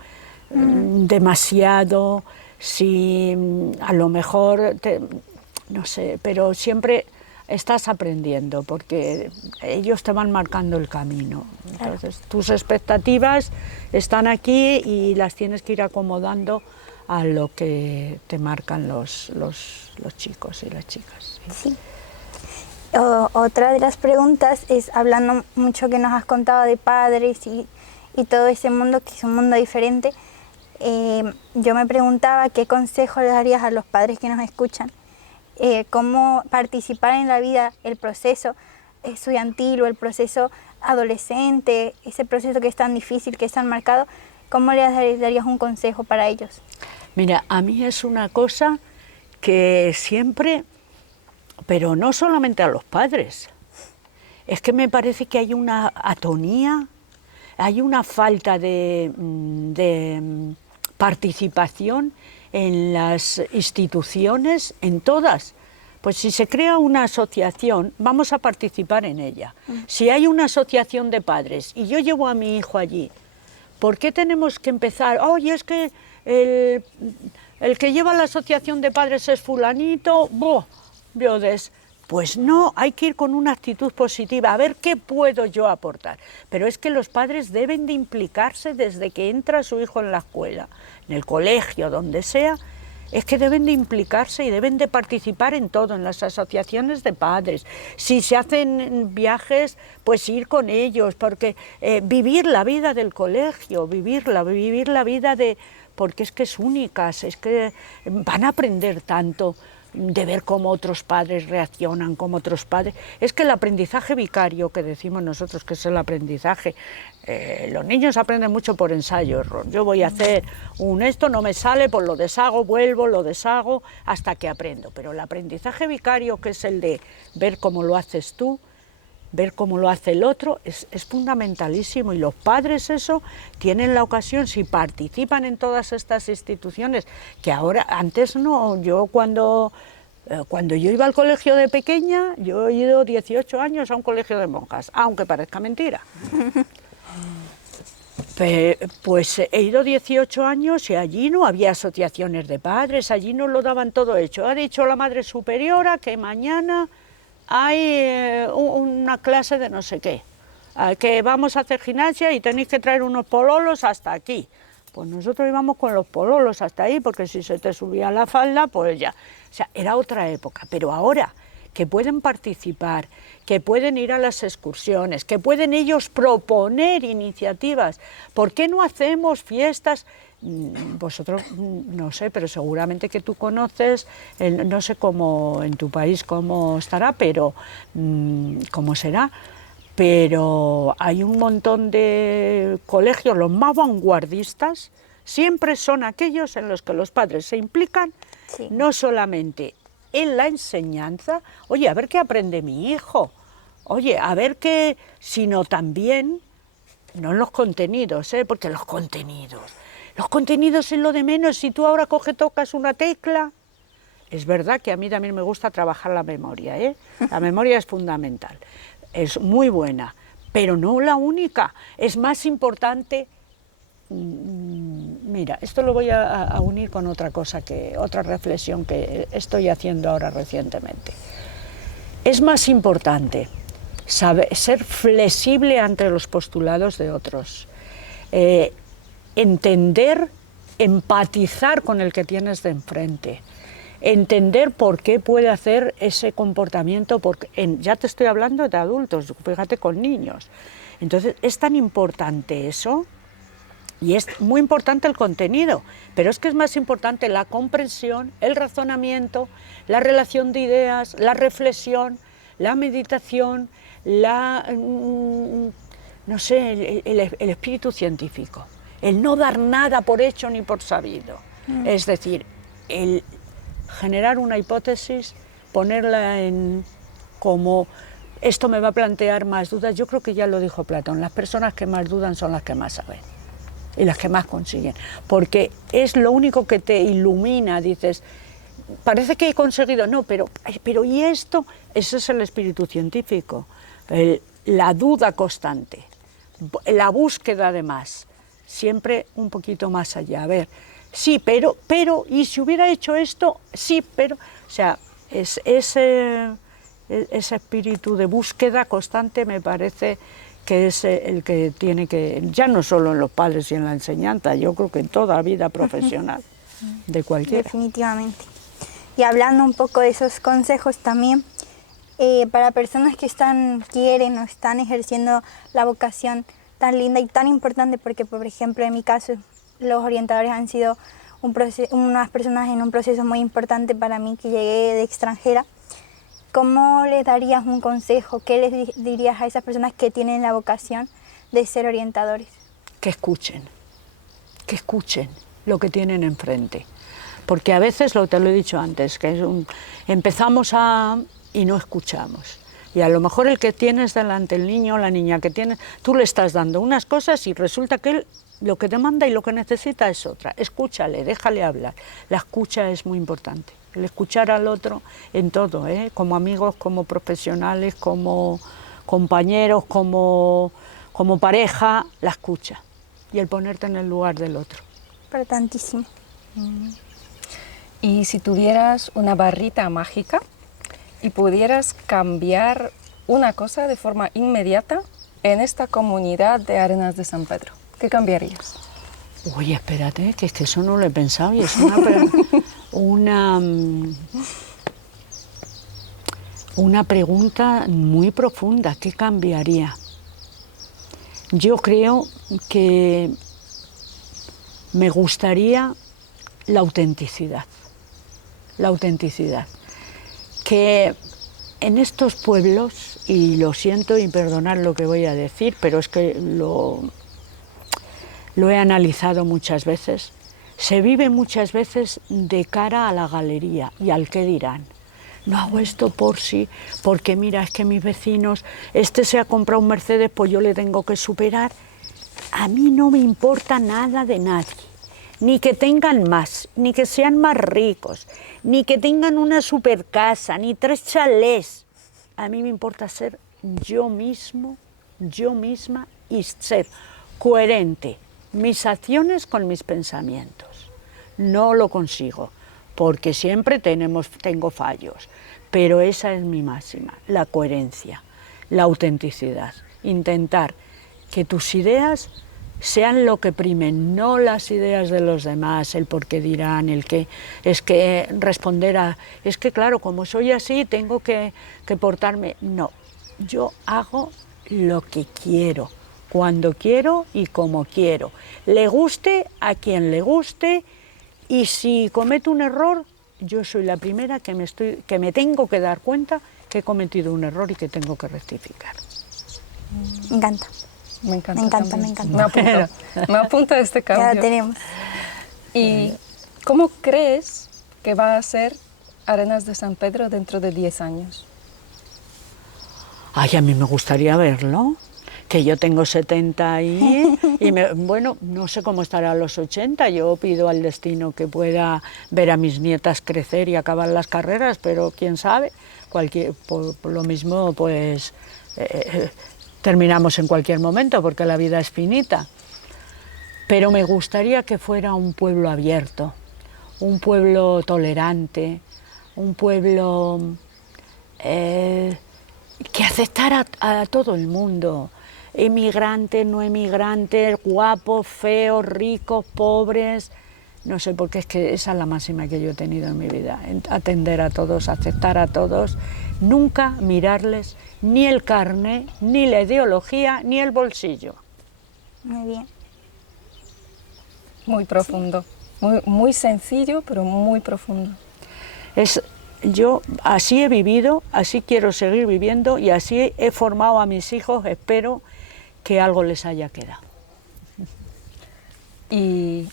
demasiado, si a lo mejor, no sé, pero siempre estás aprendiendo porque ellos te van marcando el camino. Entonces tus expectativas están aquí y las tienes que ir acomodando a lo que te marcan los chicos y las chicas. ¿Sí? Sí. Otra de las preguntas es, hablando mucho que nos has contado de padres y todo ese mundo, que es un mundo diferente, yo me preguntaba qué consejo le darías a los padres que nos escuchan, cómo participar en la vida, el proceso estudiantil o el proceso adolescente, ese proceso que es tan difícil, que es tan marcado, ¿cómo le darías un consejo para ellos? Mira, a mí es una cosa que siempre, pero no solamente a los padres, es que me parece que hay una atonía, hay una falta de participación en las instituciones, en todas. Pues si se crea una asociación, vamos a participar en ella. Si hay una asociación de padres y yo llevo a mi hijo allí, ¿por qué tenemos que empezar? Oye, es que el que lleva la asociación de padres es fulanito, pues no, hay que ir con una actitud positiva, a ver qué puedo yo aportar. Pero es que los padres deben de implicarse desde que entra su hijo en la escuela, en el colegio, donde sea, es que deben de implicarse y deben de participar en todo, en las asociaciones de padres. Si se hacen viajes, pues ir con ellos, porque vivir la vida del colegio, vivir la vida de... porque es que es única, es que van a aprender tanto de ver cómo otros padres reaccionan, cómo otros padres... Es que el aprendizaje vicario que decimos nosotros, que es el aprendizaje, los niños aprenden mucho por ensayo, error. Yo voy a hacer esto, no me sale, pues lo deshago, vuelvo, lo deshago, hasta que aprendo. Pero el aprendizaje vicario, que es el de ver cómo lo haces tú, ver cómo lo hace el otro, es fundamentalísimo, y los padres eso tienen la ocasión, si participan en todas estas instituciones, que ahora, antes no, yo cuando yo iba al colegio de pequeña, yo he ido 18 años a un colegio de monjas, aunque parezca mentira. Pues he ido 18 años y allí no había asociaciones de padres, allí nos lo daban todo hecho. Ha dicho la madre superiora que mañana hay una clase de no sé qué, que vamos a hacer gimnasia y tenéis que traer unos pololos hasta aquí. Pues nosotros íbamos con los pololos hasta ahí, porque si se te subía la falda, pues ya. O sea, era otra época, pero ahora que pueden participar, que pueden ir a las excursiones, que pueden ellos proponer iniciativas. ¿Por qué no hacemos fiestas? Vosotros, no sé, pero seguramente que tú conoces, no sé cómo en tu país cómo estará, pero cómo será, pero hay un montón de colegios, los más vanguardistas, siempre son aquellos en los que los padres se implican, sí, no solamente en la enseñanza, oye, a ver qué aprende mi hijo, oye, a ver qué, sino también, no en los contenidos, porque los contenidos es lo de menos. Si tú ahora tocas una tecla, es verdad que a mí también me gusta trabajar la memoria, la memoria es fundamental, es muy buena, pero no la única, es más importante. Mira, esto lo voy a unir con otra cosa, otra reflexión que estoy haciendo ahora recientemente. Es más importante ser flexible ante los postulados de otros, entender, empatizar con el que tienes de enfrente, entender por qué puede hacer ese comportamiento, porque ya te estoy hablando de adultos, fíjate con niños. Entonces es tan importante eso. Y es muy importante el contenido, pero es que es más importante la comprensión, el razonamiento, la relación de ideas, la reflexión, la meditación, no sé, el espíritu científico, el no dar nada por hecho ni por sabido. Es decir, el generar una hipótesis, ponerla como esto me va a plantear más dudas. Yo creo que ya lo dijo Platón, las personas que más dudan son las que más saben y las que más consiguen, porque es lo único que te ilumina, dices, parece que he conseguido, no, pero ¿y esto? Ese es el espíritu científico, la duda constante, la búsqueda de más, siempre un poquito más allá, a ver, sí, pero, y si hubiera hecho esto, sí, pero, o sea, ese espíritu de búsqueda constante me parece que es el que tiene que, ya no solo en los padres y en la enseñanza, yo creo que en toda la vida profesional. de cualquiera. Definitivamente. Y hablando un poco de esos consejos también, para personas que quieren o están ejerciendo la vocación tan linda y tan importante, porque por ejemplo en mi caso los orientadores han sido unas personas en un proceso muy importante para mí que llegué de extranjera, ¿cómo les darías un consejo? ¿Qué les dirías a esas personas que tienen la vocación de ser orientadores? Que escuchen lo que tienen enfrente. Porque a veces, te lo he dicho antes, que empezamos y no escuchamos. Y a lo mejor el que tienes delante, el niño o la niña que tienes, tú le estás dando unas cosas y resulta que él lo que demanda y lo que necesita es otra. Escúchale, déjale hablar. La escucha es muy importante. El escuchar al otro en todo, como amigos, como profesionales, como compañeros, como pareja, la escucha. Y el ponerte en el lugar del otro. Importantísimo. Y si tuvieras una barrita mágica y pudieras cambiar una cosa de forma inmediata en esta comunidad de Arenas de San Pedro, ¿qué cambiarías? Oye, espérate, que es que eso no lo he pensado y es una pregunta muy profunda. ¿Qué cambiaría? Yo creo que me gustaría la autenticidad, que en estos pueblos, y lo siento y perdonad lo que voy a decir, pero es que lo he analizado muchas veces, se vive muchas veces de cara a la galería y al qué dirán. No hago esto porque mira, es que mis vecinos, este se ha comprado un Mercedes, pues yo le tengo que superar. A mí no me importa nada de nadie, ni que tengan más, ni que sean más ricos, ni que tengan una super casa, ni 3 chalés. A mí me importa ser yo misma y ser coherente, mis acciones con mis pensamientos. No lo consigo, porque siempre tengo fallos, pero esa es mi máxima, la coherencia, la autenticidad. Intentar que tus ideas sean lo que primen, no las ideas de los demás, el por qué dirán, es que responder es que claro, como soy así, tengo que portarme. No, yo hago lo que quiero, cuando quiero y como quiero. Le guste a quien le guste, y si cometo un error, yo soy la primera que me tengo que dar cuenta que he cometido un error y que tengo que rectificar. Me encanta. Me encanta. Me encanta, también. me encanta. Me apunto a este cambio. Ya lo tenemos. ¿Y cómo crees que va a ser Arenas de San Pedro dentro de 10 años? Ay, a mí me gustaría verlo, que yo tengo 70 y bueno, no sé cómo estará a los 80, yo pido al destino que pueda ver a mis nietas crecer y acabar las carreras, pero quién sabe, por lo mismo pues terminamos en cualquier momento porque la vida es finita. Pero me gustaría que fuera un pueblo abierto, un pueblo tolerante, un pueblo que aceptara a todo el mundo, emigrantes, no emigrantes, guapos, feos, ricos, pobres, no sé, porque es que esa es la máxima que yo he tenido en mi vida, atender a todos, aceptar a todos, nunca mirarles ni el carné, ni la ideología, ni el bolsillo. Muy bien. Muy profundo, muy sencillo, pero muy profundo. Yo así he vivido, así quiero seguir viviendo y así he formado a mis hijos, espero que algo les haya quedado. Y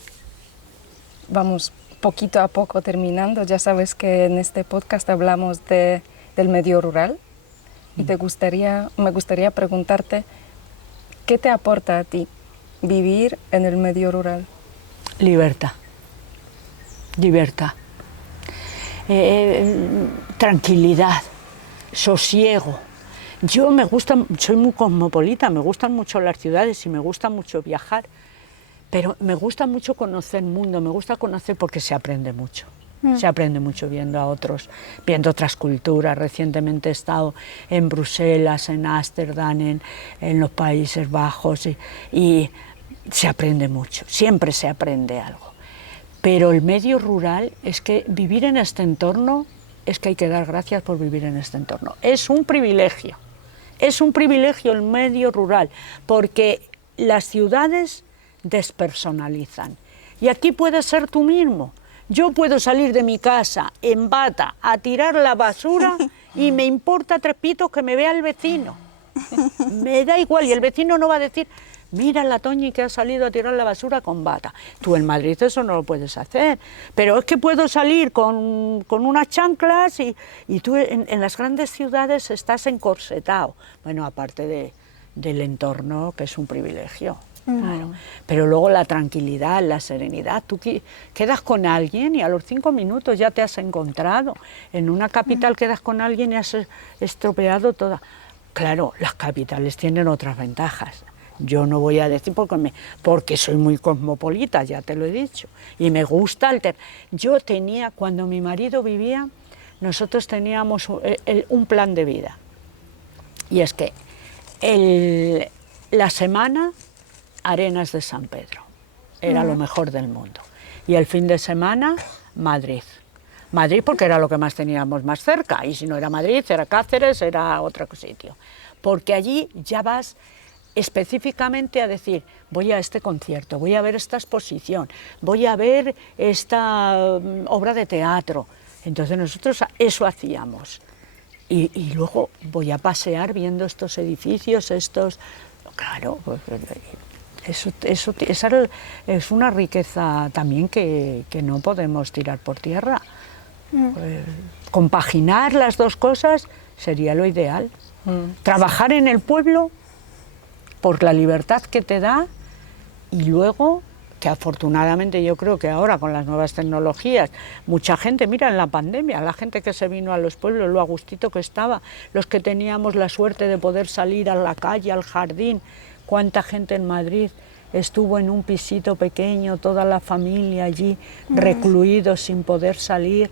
vamos poquito a poco terminando, ya sabes que en este podcast hablamos del medio rural y me gustaría preguntarte, ¿qué te aporta a ti vivir en el medio rural? Libertad. Tranquilidad, sosiego. Soy muy cosmopolita, me gustan mucho las ciudades y me gusta mucho viajar, pero me gusta mucho conocer el mundo, me gusta conocer porque se aprende mucho. Se aprende mucho viendo a otros, viendo otras culturas. Recientemente he estado en Bruselas, en Ámsterdam, en los Países Bajos y se aprende mucho, siempre se aprende algo. Pero el medio rural, es que vivir en este entorno, es que hay que dar gracias por vivir en este entorno. Es un privilegio el medio rural, porque las ciudades despersonalizan. Y aquí puedes ser tú mismo. Yo puedo salir de mi casa en bata a tirar la basura y me importa tres pitos que me vea el vecino. Me da igual, y el vecino no va a decir, mira la Toñi que ha salido a tirar la basura con bata. Tú en Madrid eso no lo puedes hacer, pero es que puedo salir con unas chanclas y tú en las grandes ciudades estás encorsetado. Bueno, aparte del entorno, que es un privilegio. Claro. Pero luego la tranquilidad, la serenidad, tú quedas con alguien y a los 5 minutos ya te has encontrado. En una capital quedas con alguien y has estropeado toda. Claro, las capitales tienen otras ventajas. Yo no voy a decir porque soy muy cosmopolita, ya te lo he dicho, y me gusta Yo tenía, cuando mi marido vivía, nosotros teníamos un plan de vida, y es que la semana, Arenas de San Pedro, era lo mejor del mundo, y el fin de semana, Madrid. Madrid porque era lo que más teníamos más cerca, y si no era Madrid, era Cáceres, era otro sitio, porque allí ya vas específicamente a decir, voy a este concierto, voy a ver esta exposición, voy a ver esta obra de teatro. Entonces nosotros eso hacíamos. Y luego voy a pasear viendo estos edificios, claro, pues, esa es una riqueza también que no podemos tirar por tierra. Compaginar las dos cosas sería lo ideal. Trabajar en el pueblo por la libertad que te da, y luego, que afortunadamente yo creo que ahora con las nuevas tecnologías, mucha gente, mira en la pandemia, la gente que se vino a los pueblos, lo a gustito que estaba, los que teníamos la suerte de poder salir a la calle, al jardín, cuánta gente en Madrid estuvo en un pisito pequeño, toda la familia allí, recluidos sin poder salir.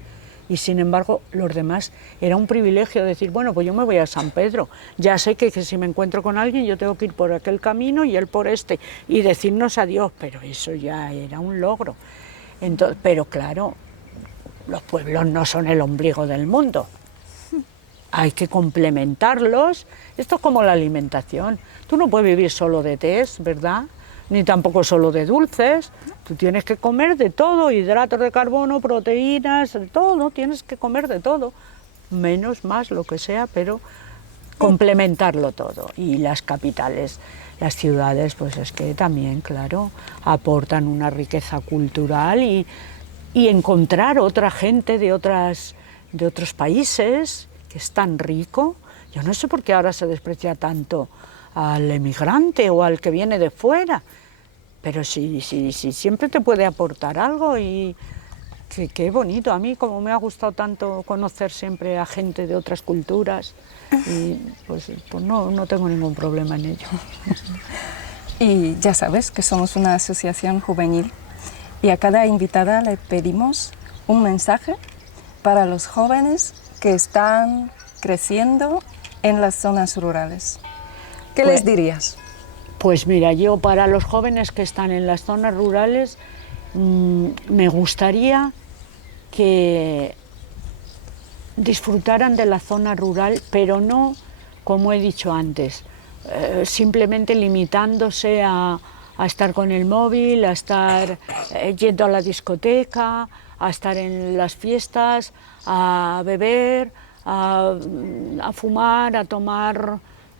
Y sin embargo, los demás, era un privilegio decir, bueno, pues yo me voy a San Pedro, ya sé que si me encuentro con alguien yo tengo que ir por aquel camino y él por este, y decirnos adiós, pero eso ya era un logro. Entonces, pero claro, los pueblos no son el ombligo del mundo, hay que complementarlos. Esto es como la alimentación, tú no puedes vivir solo de tés, ¿verdad?, ni tampoco solo de dulces, tú tienes que comer de todo, hidratos de carbono, proteínas, de todo, tienes que comer de todo, menos, más, lo que sea, pero complementarlo todo. Y las capitales, las ciudades, pues es que también, claro, aportan una riqueza cultural y encontrar otra gente de otros países, que es tan rico. Yo no sé por qué ahora se desprecia tanto al emigrante o al que viene de fuera, pero sí, siempre te puede aportar algo, y qué bonito. A mí, como me ha gustado tanto conocer siempre a gente de otras culturas, y pues no tengo ningún problema en ello. Y ya sabes que somos una asociación juvenil, y a cada invitada le pedimos un mensaje para los jóvenes que están creciendo en las zonas rurales. ¿Qué les dirías? Pues mira, yo para los jóvenes que están en las zonas rurales, me gustaría que disfrutaran de la zona rural, pero no, como he dicho antes, simplemente limitándose a estar con el móvil, a estar yendo a la discoteca, a estar en las fiestas, a beber, a fumar, a tomar,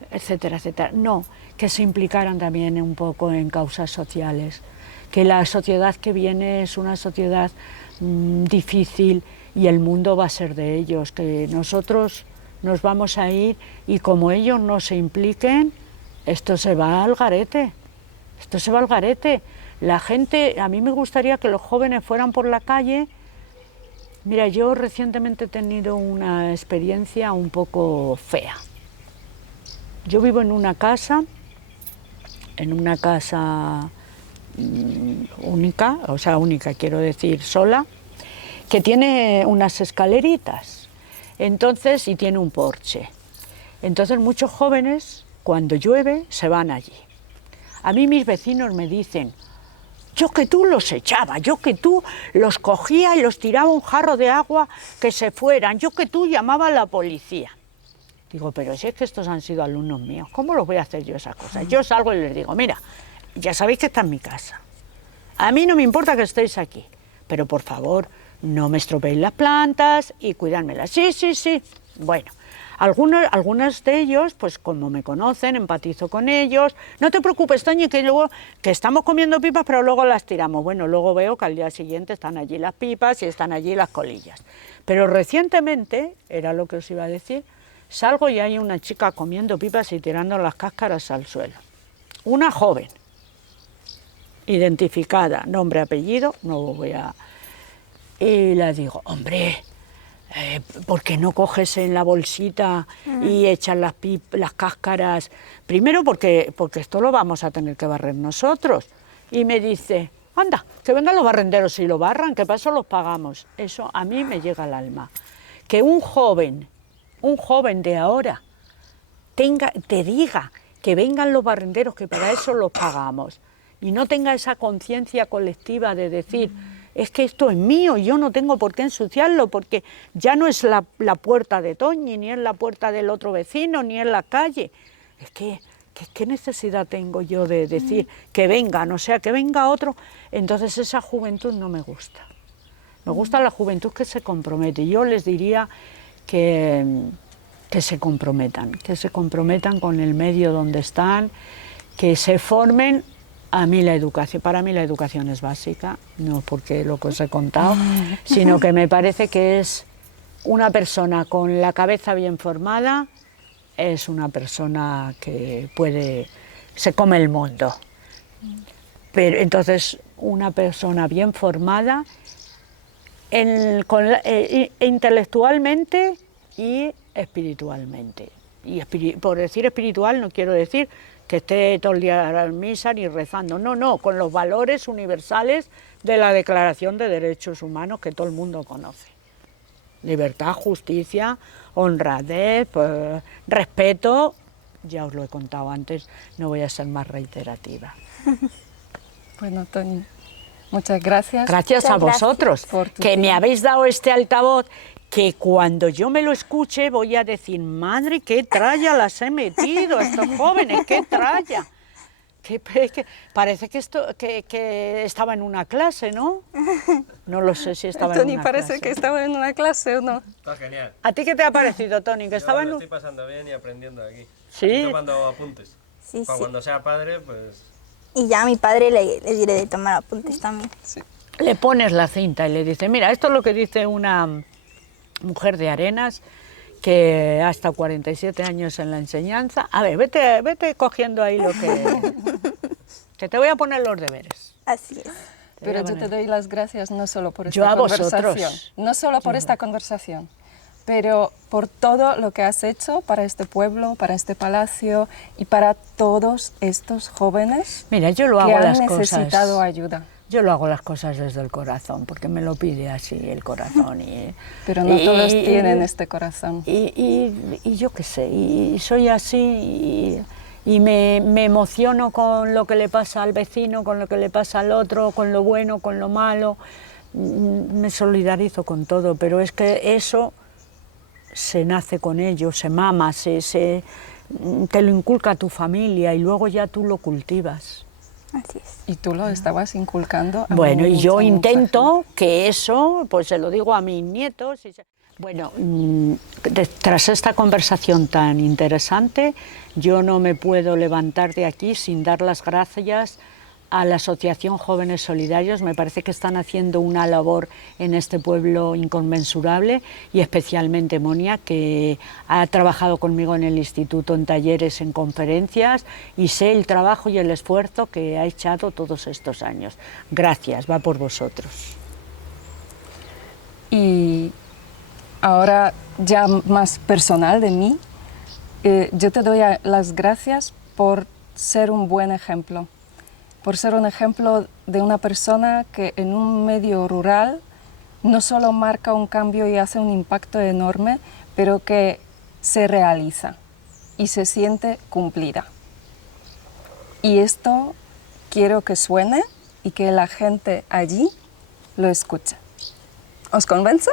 etcétera, etcétera. No, que se implicaran también un poco en causas sociales, que la sociedad que viene es una sociedad difícil y el mundo va a ser de ellos, que nosotros nos vamos a ir y como ellos no se impliquen, esto se va al garete, La gente, a mí me gustaría que los jóvenes fueran por la calle. Mira, yo recientemente he tenido una experiencia un poco fea. Yo vivo en una casa única, o sea, única quiero decir, sola, que tiene unas escaleritas, entonces, y tiene un porche. Entonces muchos jóvenes, cuando llueve, se van allí. A mí mis vecinos me dicen, yo que tú los echaba, yo que tú los cogía y los tiraba a un jarro de agua que se fueran, yo que tú llamaba a la policía. Digo, pero si es que estos han sido alumnos míos, ¿cómo los voy a hacer yo esas cosas? Yo salgo y les digo, mira, ya sabéis que está en mi casa. A mí no me importa que estéis aquí, pero por favor, no me estropeéis las plantas y cuidármelas. Sí, sí, sí. Bueno, algunos de ellos, pues como me conocen, empatizo con ellos. No te preocupes, Toñi, que luego que estamos comiendo pipas, pero luego las tiramos. Bueno, luego veo que al día siguiente están allí las pipas y están allí las colillas. Pero recientemente, era lo que os iba a decir, salgo y hay una chica comiendo pipas y tirando las cáscaras al suelo. Una joven, identificada, nombre, apellido, no voy a... Y le digo, hombre, ¿por qué no coges en la bolsita y echas las cáscaras? Primero porque esto lo vamos a tener que barrer nosotros. Y me dice, anda, que vengan los barrenderos y lo barran, que para eso los pagamos. Eso a mí me llega al alma. Que un joven de ahora te diga que vengan los barrenderos, que para eso los pagamos, y no tenga esa conciencia colectiva de decir, es que esto es mío, yo no tengo por qué ensuciarlo, porque ya no es la puerta de Toñi, ni es la puerta del otro vecino, ni es la calle. Es que ¿qué necesidad tengo yo de decir que vengan, o sea, que venga otro? Entonces esa juventud no me gusta. Me gusta la juventud que se compromete. Yo les diría que se comprometan con el medio donde están, que se formen. A mí para mí la educación es básica, no porque lo que os he contado, sino que me parece que es una persona con la cabeza bien formada, es una persona que se come el mundo. Pero entonces una persona bien formada intelectualmente y espiritualmente. Y por decir espiritual no quiero decir que esté todo el día a la misa ni rezando, no, con los valores universales de la Declaración de Derechos Humanos que todo el mundo conoce. Libertad, justicia, honradez, respeto, ya os lo he contado antes, no voy a ser más reiterativa. Bueno, Toñi, muchas gracias. Gracias a vosotros, que me habéis dado este altavoz, que cuando yo me lo escuche voy a decir, madre, qué tralla las he metido a estos jóvenes, qué tralla. Que parece que estaba en una clase, ¿no? No lo sé si estaba en una clase. Tony, parece que estaba en una clase o no. Está genial. ¿A ti qué te ha parecido, Tony? Que estaba lo estoy pasando bien y aprendiendo aquí. Sí. Estoy tomando apuntes. Sí, Para sí. cuando sea padre, pues... Y ya a mi padre le diré de tomar apuntes también. Sí. Le pones la cinta y le dices, mira, esto es lo que dice una mujer de Arenas que ha estado 47 años en la enseñanza. A ver, vete cogiendo ahí lo que te voy a poner los deberes. Así es. Pero yo te doy las gracias no solo por Yo esta a conversación, vosotros. no solo por esta conversación, pero por todo lo que has hecho para este pueblo, para este palacio y para todos estos jóvenes Mira, yo lo que hago han las necesitado cosas. ayuda. Yo lo hago las cosas desde el corazón, porque me lo pide así el corazón. Pero no todos tienen este corazón. Y yo qué sé, y soy así y me emociono con lo que le pasa al vecino, con lo que le pasa al otro, con lo bueno, con lo malo. Me solidarizo con todo, pero es que eso se nace con ello, se mama, te lo inculca tu familia y luego ya tú lo cultivas. Así es. Y tú lo estabas inculcando. A Bueno, y yo mucha intento que eso, pues se lo digo a mis nietos. Bueno, tras esta conversación tan interesante, yo no me puedo levantar de aquí sin dar las gracias a la Asociación Jóvenes Solidarios. Me parece que están haciendo una labor en este pueblo inconmensurable, y especialmente Monia, que ha trabajado conmigo en el instituto, en talleres, en conferencias, y sé el trabajo y el esfuerzo que ha echado todos estos años. Gracias, va por vosotros. Y ahora ya más personal de mí, yo te doy las gracias por ser un buen ejemplo. Por ser un ejemplo de una persona que en un medio rural no solo marca un cambio y hace un impacto enorme, pero que se realiza y se siente cumplida. Y esto quiero que suene y que la gente allí lo escuche. ¿Os convence?